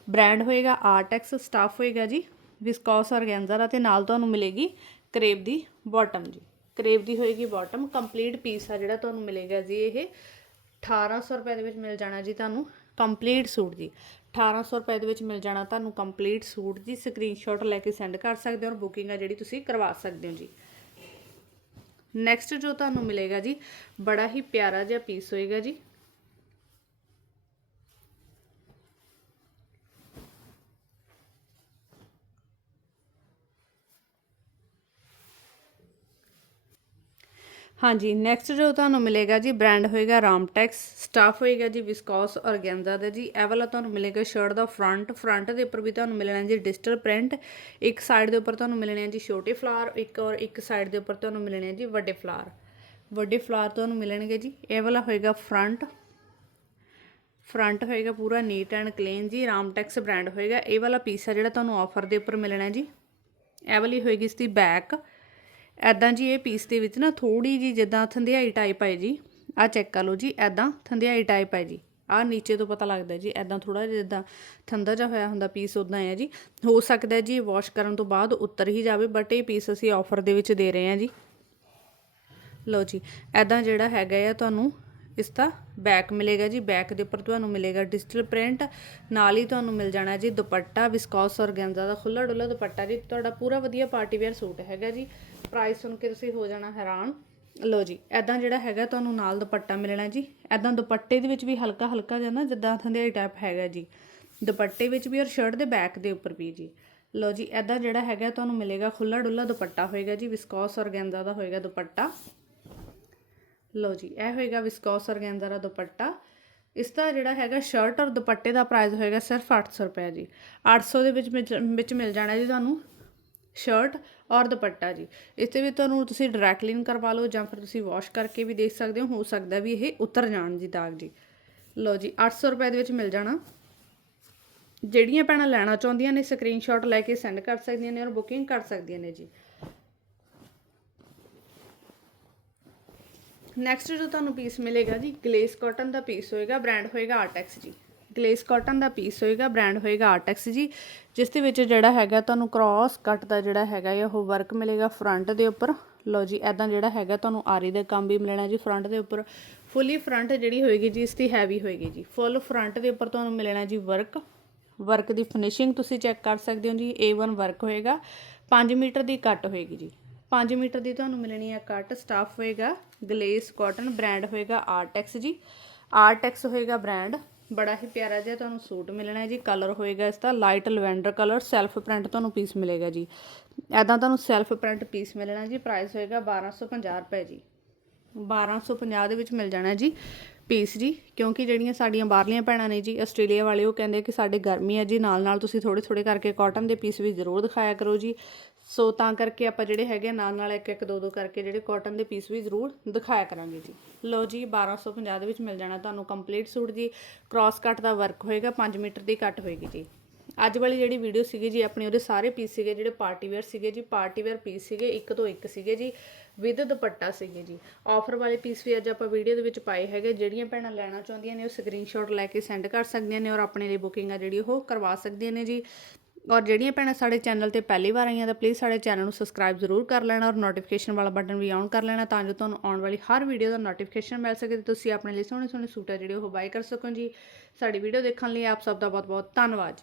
ਬ੍ਰਾਂਡ ਹੋਏਗਾ ਆਰਟੈਕਸ ਸਟਾਫ ਹੋਏਗਾ ਜੀ ਵਿਸਕੋਸ ਔਰਗੈਂਜ਼ਾ ਦਾ ਤੇ ਨਾਲ ਤੁਹਾਨੂੰ ਮਿਲੇਗੀ ਕਰੇਬ ਦੀ ਬਾਟਮ ਜੀ। ਕਰੇਬ ਦੀ ਹੋਏਗੀ ਬਾਟਮ ਕੰਪਲੀਟ ਪੀਸ ਆ ਜਿਹੜਾ ਤੁਹਾਨੂੰ ਮਿਲੇਗਾ ਜੀ ਇਹ। 1800 ਰੁਪਏ ਦੇ ਵਿੱਚ ਮਿਲ ਜਾਣਾ ਜੀ ਤੁਹਾਨੂੰ ਕੰਪਲੀਟ ਸੂਟ ਜੀ। 1800 ਰੁਪਏ ਦੇ ਵਿੱਚ ਮਿਲ ਜਾਣਾ, ਤੁਹਾਨੂੰ ਕੰਪਲੀਟ ਸੂਟ ਦੀ ਸਕਰੀਨਸ਼ਾਟ ਲੈ ਕੇ ਸੈਂਡ ਕਰ ਸਕਦੇ ਹੋ ਔਰ ਬੁਕਿੰਗ ਆ ਜਿਹੜੀ ਤੁਸੀਂ ਕਰਵਾ ਸਕਦੇ ਹੋ ਜੀ। ਨੈਕਸਟ ਜੋ ਤੁਹਾਨੂੰ ਮਿਲੇਗਾ ਜੀ, ਬੜਾ ਹੀ ਪਿਆਰਾ ਜਿਹਾ ਪੀਸ ਹੋਏਗਾ ਜੀ। ਹਾਂਜੀ ਨੈਕਸਟ ਜੋ ਤੁਹਾਨੂੰ ਮਿਲੇਗਾ ਜੀ ਬ੍ਰਾਂਡ ਹੋਏਗਾ ਰਾਮਟੈਕਸ ਸਟਾਫ ਹੋਏਗਾ ਜੀ ਵਿਸਕੋਸ ਔਰਗੈਂਜ਼ਾ ਦਾ ਜੀ, ਇਹ ਵਾਲਾ ਤੁਹਾਨੂੰ ਮਿਲੇਗਾ ਸ਼ਰਟ ਦਾ ਫਰੰਟ ਫਰੰਟ ਦੇ ਉੱਪਰ ਵੀ ਤੁਹਾਨੂੰ ਮਿਲਣਾ ਜੀ ਡਿਜੀਟਲ ਪ੍ਰਿੰਟ ਇੱਕ ਸਾਈਡ ਦੇ ਉੱਪਰ ਤੁਹਾਨੂੰ ਮਿਲਣੇ ਆ ਜੀ ਛੋਟੇ ਫਲਾਰ ਇੱਕ ਔਰ ਇੱਕ ਸਾਈਡ ਦੇ ਉੱਪਰ ਤੁਹਾਨੂੰ ਮਿਲਣੇ ਆ ਜੀ ਵੱਡੇ ਫਲਾਰ ਵੱਡੇ ਫਲਾਰ ਤੁਹਾਨੂੰ ਮਿਲਣਗੇ ਜੀ, ਇਹ ਵਾਲਾ ਹੋਏਗਾ ਫਰੰਟ ਫਰੰਟ ਹੋਏਗਾ ਪੂਰਾ ਨੀਟ ਐਂਡ ਕਲੀਨ ਜੀ ਰਾਮਟੈਕਸ ਬ੍ਰਾਂਡ ਹੋਏਗਾ, ਇਹ ਵਾਲਾ ਪੀਸ ਆ ਜਿਹੜਾ ਤੁਹਾਨੂੰ ਆਫਰ ਦੇ ਉੱਪਰ ਮਿਲਣਾ ਜੀ। ਇਹ ਵਾਲੀ ਹੋਏਗੀ ਇਸ ਦੀ ਬੈਕ ਐਦਾਂ ਜੀ ਇਹ ਪੀਸ ਦੇ ਵਿੱਚ ਨਾ ਥੋੜੀ ਜੀ ਜਿੱਦਾਂ ਥੰਧਿਆਈ ਟਾਈਪ ਹੈ ਜੀ। ਆ ਚੈੱਕ ਕਰ ਲਓ ਜੀ ਐਦਾਂ ਥੰਧਿਆਈ ਟਾਈਪ ਹੈ ਜੀ। ਆ ਨੀਚੇ ਤੋਂ ਪਤਾ ਲੱਗਦਾ ਜੀ ਐਦਾਂ ਥੋੜਾ ਜਿਹਾ ਜਿੱਦਾਂ ਥੰਦਾ ਜਿਹਾ ਹੋਇਆ ਹੁੰਦਾ ਪੀਸ ਉਦਾਂ ਹੈ ਜੀ। ਹੋ ਸਕਦਾ ਜੀ ਵਾਸ਼ ਕਰਨ ਤੋਂ ਬਾਅਦ ਉੱਤਰ ਹੀ ਜਾਵੇ ਬਟ ਇਹ ਪੀਸ ਅਸੀਂ ਆਫਰ ਦੇ ਵਿੱਚ ਦੇ ਰਹੇ ਹਾਂ ਜੀ। ਲਓ ਜੀ ਐਦਾਂ ਜਿਹੜਾ ਹੈਗਾ ਆ ਤੁਹਾਨੂੰ, ਇਸ ਦਾ ਬੈਕ ਮਿਲੇਗਾ ਜੀ। ਬੈਕ ਦੇ ਉੱਪਰ ਤੁਹਾਨੂੰ ਮਿਲੇਗਾ ਡਿਜੀਟਲ ਪ੍ਰਿੰਟ ਨਾਲ ਹੀ ਤੁਹਾਨੂੰ ਮਿਲ ਜਾਣਾ ਜੀ ਦੁਪੱਟਾ ਵਿਸਕੋਸ ਔਰਗੈਂਜ਼ਾ ਦਾ ਖੁੱਲਾ ਡੁੱਲਾ ਦੁਪੱਟਾ ਜੀ। ਤੁਹਾਡਾ ਪੂਰਾ ਵਧੀਆ ਪਾਰਟੀ ਵੇਅਰ ਸੂਟ ਹੈਗਾ ਜੀ। ਪ੍ਰਾਈਸ ਸੁਣ ਕੇ ਤੁਸੀਂ ਹੋ ਜਾਣਾ ਹੈਰਾਨ। ਲਓ ਜੀ ਐਦਾਂ ਜਿਹੜਾ ਹੈਗਾ ਤੁਹਾਨੂੰ ਨਾਲ ਦੁਪੱਟਾ ਮਿਲਣਾ ਜੀ। ਐਦਾਂ ਦੁਪੱਟੇ ਦੇ ਵਿੱਚ ਵੀ ਹਲਕਾ ਹਲਕਾ ਜਿਹਾ ਨਾ, ਜਿੱਦਾਂ ਥੰਦਿਆਈ ਟਾਈਪ ਹੈਗਾ ਜੀ। ਦੁਪੱਟੇ ਵਿੱਚ ਵੀ ਔਰ ਸ਼ਰਟ ਦੇ ਬੈਕ ਦੇ ਉੱਪਰ ਵੀ ਜੀ। ਲਓ ਜੀ ਐਦਾਂ ਜਿਹੜਾ ਹੈਗਾ ਤੁਹਾਨੂੰ ਮਿਲੇਗਾ ਖੁੱਲਾ ਡੁੱਲਾ ਦੁਪੱਟਾ ਹੋਏਗਾ ਜੀ ਵਿਸਕੋਸ ਔਰਗੈਂਜ਼ਾ ਦਾ ਹੋਏਗਾ ਦੁਪੱਟਾ। ਲਓ ਜੀ, ਇਹ ਹੋਏਗਾ ਵਿਸਕੋਸ ਔਰਗੈਂਜ਼ਾ ਦਾ ਦੁਪੱਟਾ। ਇਸ ਦਾ ਜਿਹੜਾ ਹੈਗਾ ਸ਼ਰਟ ਔਰ ਦੁਪੱਟੇ ਦਾ ਪ੍ਰਾਈਸ ਹੋਏਗਾ ਸਿਰਫ 800 ਰੁਪਏ ਜੀ। 800 ਦੇ ਵਿੱਚ- ਵਿੱਚ ਮਿਲ ਜਾਣਾ ਜੀ ਤੁਹਾਨੂੰ। ਸ਼ਰਟ ਔਰ ਦੁਪੱਟਾ ਜੀ। ਇਸ ਤੇ ਵੀ ਤੁਹਾਨੂੰ ਤੁਸੀਂ ਡਾਇਰੈਕਟ ਕਲੀਨ ਕਰਵਾ ਲਓ ਜਾਂ ਫਿਰ ਤੁਸੀਂ ਵਾਸ਼ ਕਰਕੇ ਵੀ ਦੇਖ ਸਕਦੇ ਹੋ ਹੋ ਸਕਦਾ ਵੀ ਇਹ ਉਤਰ ਜਾਣ ਜੀ ਦਾਗ ਜੀ। ਲਓ ਜੀ 800 ਰੁਪਏ ਦੇ ਵਿੱਚ ਮਿਲ ਜਾਣਾ। ਜਿਹੜੀਆਂ ਭੈਣਾਂ ਲੈਣਾ ਚਾਹੁੰਦੀਆਂ ਨੇ ਸਕਰੀਨਸ਼ਾਟ ਲੈ ਕੇ ਸੈਂਡ ਕਰ ਸਕਦੀਆਂ ਨੇ ਔਰ ਬੁਕਿੰਗ ਕਰ ਸਕਦੀਆਂ ਨੇ ਜੀ। ਨੈਕਸਟ ਜੋ ਤੁਹਾਨੂੰ ਪੀਸ ਮਿਲੇਗਾ ਜੀ ਗਲੇਸ ਕਾਟਨ ਦਾ ਪੀਸ ਹੋਏਗਾ ਬ੍ਰਾਂਡ ਹੋਏਗਾ ਆਰਟੈਕਸ ਜੀ। ਗਲੇਸ ਕਾਟਨ ਦਾ ਪੀਸ ਹੋਏਗਾ ਬ੍ਰਾਂਡ ਹੋਏਗਾ ਆਰਟੈਕਸ ਜੀ, ਜਿਸ ਦੇ ਵਿੱਚ ਜਿਹੜਾ ਹੈਗਾ ਤੁਹਾਨੂੰ ਕ੍ਰਾਸ ਕੱਟ ਦਾ ਜਿਹੜਾ ਹੈਗਾ ਹੈ, ਉਹ ਵਰਕ ਮਿਲੇਗਾ ਫਰੰਟ ਦੇ ਉੱਪਰ। ਲਓ ਜੀ ਐਦਾਂ ਜਿਹੜਾ ਹੈਗਾ ਤੁਹਾਨੂੰ ਆਰੀ ਦਾ ਕੰਮ ਵੀ ਮਿਲਣਾ ਜੀ ਫਰੰਟ ਦੇ ਉੱਪਰ। ਫੁੱਲੀ ਫਰੰਟ ਜਿਹੜੀ ਹੋਏਗੀ ਜੀ, ਇਸ ਦੀ ਹੈਵੀ ਹੋਏਗੀ ਜੀ। ਫੁੱਲ ਫਰੰਟ ਦੇ ਉੱਪਰ ਤੁਹਾਨੂੰ ਮਿਲਣਾ ਜੀ ਵਰਕ ਵਰਕ ਦੀ ਫਿਨਿਸ਼ਿੰਗ ਤੁਸੀਂ ਚੈੱਕ ਕਰ ਸਕਦੇ ਹੋ ਜੀ A1 ਵਰਕ ਹੋਏਗਾ। 5 ਮੀਟਰ ਦੀ ਕੱਟ ਹੋਏਗੀ ਜੀ। 5 ਮੀਟਰ ਦੀ ਤੁਹਾਨੂੰ ਮਿਲਣੀ ਹੈ ਕੱਟ ਸਟਾਫ ਹੋਏਗਾ ਗਲੇਸ ਕਾਟਨ ਬ੍ਰਾਂਡ ਹੋਏਗਾ ਆਰਟੈਕਸ ਜੀ। ਆਰਟੈਕਸ ਹੋਏਗਾ ਬ੍ਰਾਂਡ ਬੜਾ ਹੀ ਪਿਆਰਾ ਜਿਹਾ ਤੁਹਾਨੂੰ ਸੂਟ ਮਿਲਣਾ ਹੈ ਜੀ ਕਲਰ ਹੋਏਗਾ ਇਸ ਦਾ light lavender colour self print ਤੁਹਾਨੂੰ ਪੀਸ ਮਿਲੇਗਾ ਜੀ। ਐਦਾਂ ਤੁਹਾਨੂੰ ਸੈਲਫ ਪ੍ਰਿੰਟ ਪੀਸ ਮਿਲਣਾ ਜੀ ਪ੍ਰਾਈਸ ਹੋਏਗਾ 1250 ਰੁਪਏ ਜੀ। 1250 ਦੇ ਵਿੱਚ ਮਿਲ ਜਾਣਾ ਜੀ। ਪੀਸ ਜੀ, ਕਿਉਂਕਿ ਜਿਹੜੀਆਂ ਸਾਡੀਆਂ ਬਾਹਰਲੀਆਂ ਭੈਣਾਂ ਨੇ ਜੀ, ਆਸਟ੍ਰੇਲੀਆ ਵਾਲੇ, ਉਹ ਕਹਿੰਦੇ ਕਿ ਸਾਡੇ ਗਰਮੀ ਹੈ ਜੀ ਨਾਲ ਨਾਲ ਤੁਸੀਂ ਥੋੜੇ ਥੋੜੇ ਕਰਕੇ ਕਾਟਨ ਦੇ ਪੀਸ ਵੀ ਜ਼ਰੂਰ ਦਿਖਾਇਆ ਕਰੋ ਜੀ। ਸੋ ਤਾਂ ਕਰਕੇ ਆਪਾਂ ਜਿਹੜੇ ਹੈਗੇ ਆ ਨਾਲ ਨਾਲ ਇੱਕ ਇੱਕ ਦੋ ਦੋ ਕਰਕੇ ਜਿਹੜੇ ਕਾਟਨ ਦੇ ਪੀਸ ਵੀ ਜ਼ਰੂਰ ਦਿਖਾਇਆ ਕਰਾਂਗੇ ਜੀ। ਲਓ ਜੀ 1250 ਦੇ ਵਿੱਚ ਮਿਲ ਜਾਣਾ ਤੁਹਾਨੂੰ ਕੰਪਲੀਟ ਸੂਟ ਜੀ। ਕ੍ਰਾਸ ਕੱਟ ਦਾ ਵਰਕ ਹੋਏਗਾ 5 ਮੀਟਰ ਦੀ ਕੱਟ ਹੋਏਗੀ ਜੀ। ਅੱਜ ਵਾਲੀ ਜਿਹੜੀ ਵੀਡੀਓ ਸੀਗੀ ਜੀ, ਆਪਣੀ ਉਹਦੇ ਸਾਰੇ ਪੀਸ ਸੀਗੇ, ਜਿਹੜੇ ਪਾਰਟੀ ਵੇਅਰ ਸੀਗੇ ਜੀ ਪਾਰਟੀ ਵੇਅਰ ਪੀਸ ਸੀਗੇ, ਇੱਕ ਤੋਂ ਇੱਕ ਸੀਗੇ ਜੀ ਵਿਦ ਦੁਪੱਟਾ ਸੀਗੇ ਜੀ। ਆਫਰ ਵਾਲੇ ਪੀਸ ਵੀ ਅੱਜ ਆਪਾਂ ਵੀਡੀਓ ਦੇ ਵਿੱਚ ਪਾਏ ਹੈਗੇ, ਜਿਹੜੀਆਂ ਭੈਣਾਂ ਲੈਣਾ ਚਾਹੁੰਦੀਆਂ ਨੇ ਉਹ ਸਕਰੀਨਸ਼ਾਟ ਲੈ ਕੇ ਸੈਂਡ ਕਰ ਸਕਦੀਆਂ ਨੇ ਔਰ ਆਪਣੇ ਲਈ ਬੁਕਿੰਗ ਆ ਜਿਹੜੀ ਉਹ ਕਰਵਾ ਸਕਦੀਆਂ ਨੇ ਜੀ। ਔਰ ਜਿਹੜੀਆਂ ਭੈਣਾਂ ਸਾਡੇ ਚੈਨਲ ਤੇ ਪਹਿਲੀ ਵਾਰ ਆਈਆਂ ਤਾਂ ਪਲੀਜ਼ ਸਾਡੇ ਚੈਨਲ ਨੂੰ ਸਬਸਕ੍ਰਾਈਬ ਜ਼ਰੂਰ ਕਰ ਲੈਣਾ ਔਰ ਨੋਟੀਫਿਕੇਸ਼ਨ ਵਾਲਾ ਬਟਨ ਵੀ ਔਨ ਕਰ ਲੈਣਾ ਤਾਂ ਜੋ ਤੁਹਾਨੂੰ ਆਉਣ ਵਾਲੀ ਹਰ ਵੀਡੀਓ ਦਾ ਨੋਟੀਫਿਕੇਸ਼ਨ ਮਿਲ ਸਕੇ ਤੇ ਤੁਸੀਂ ਆਪਣੇ ਲਈ ਸੋਹਣੇ ਸੋਹਣੇ ਸੂਟ ਆ ਜਿਹੜੇ ਉਹ ਬਾਈ ਕਰ ਸਕੋ ਜੀ। ਸਾਡੀ ਵੀਡੀਓ ਦੇਖਣ ਲਈ ਆਪ ਸਭ ਦਾ ਬਹੁਤ ਬਹੁਤ ਧੰਨਵਾਦ।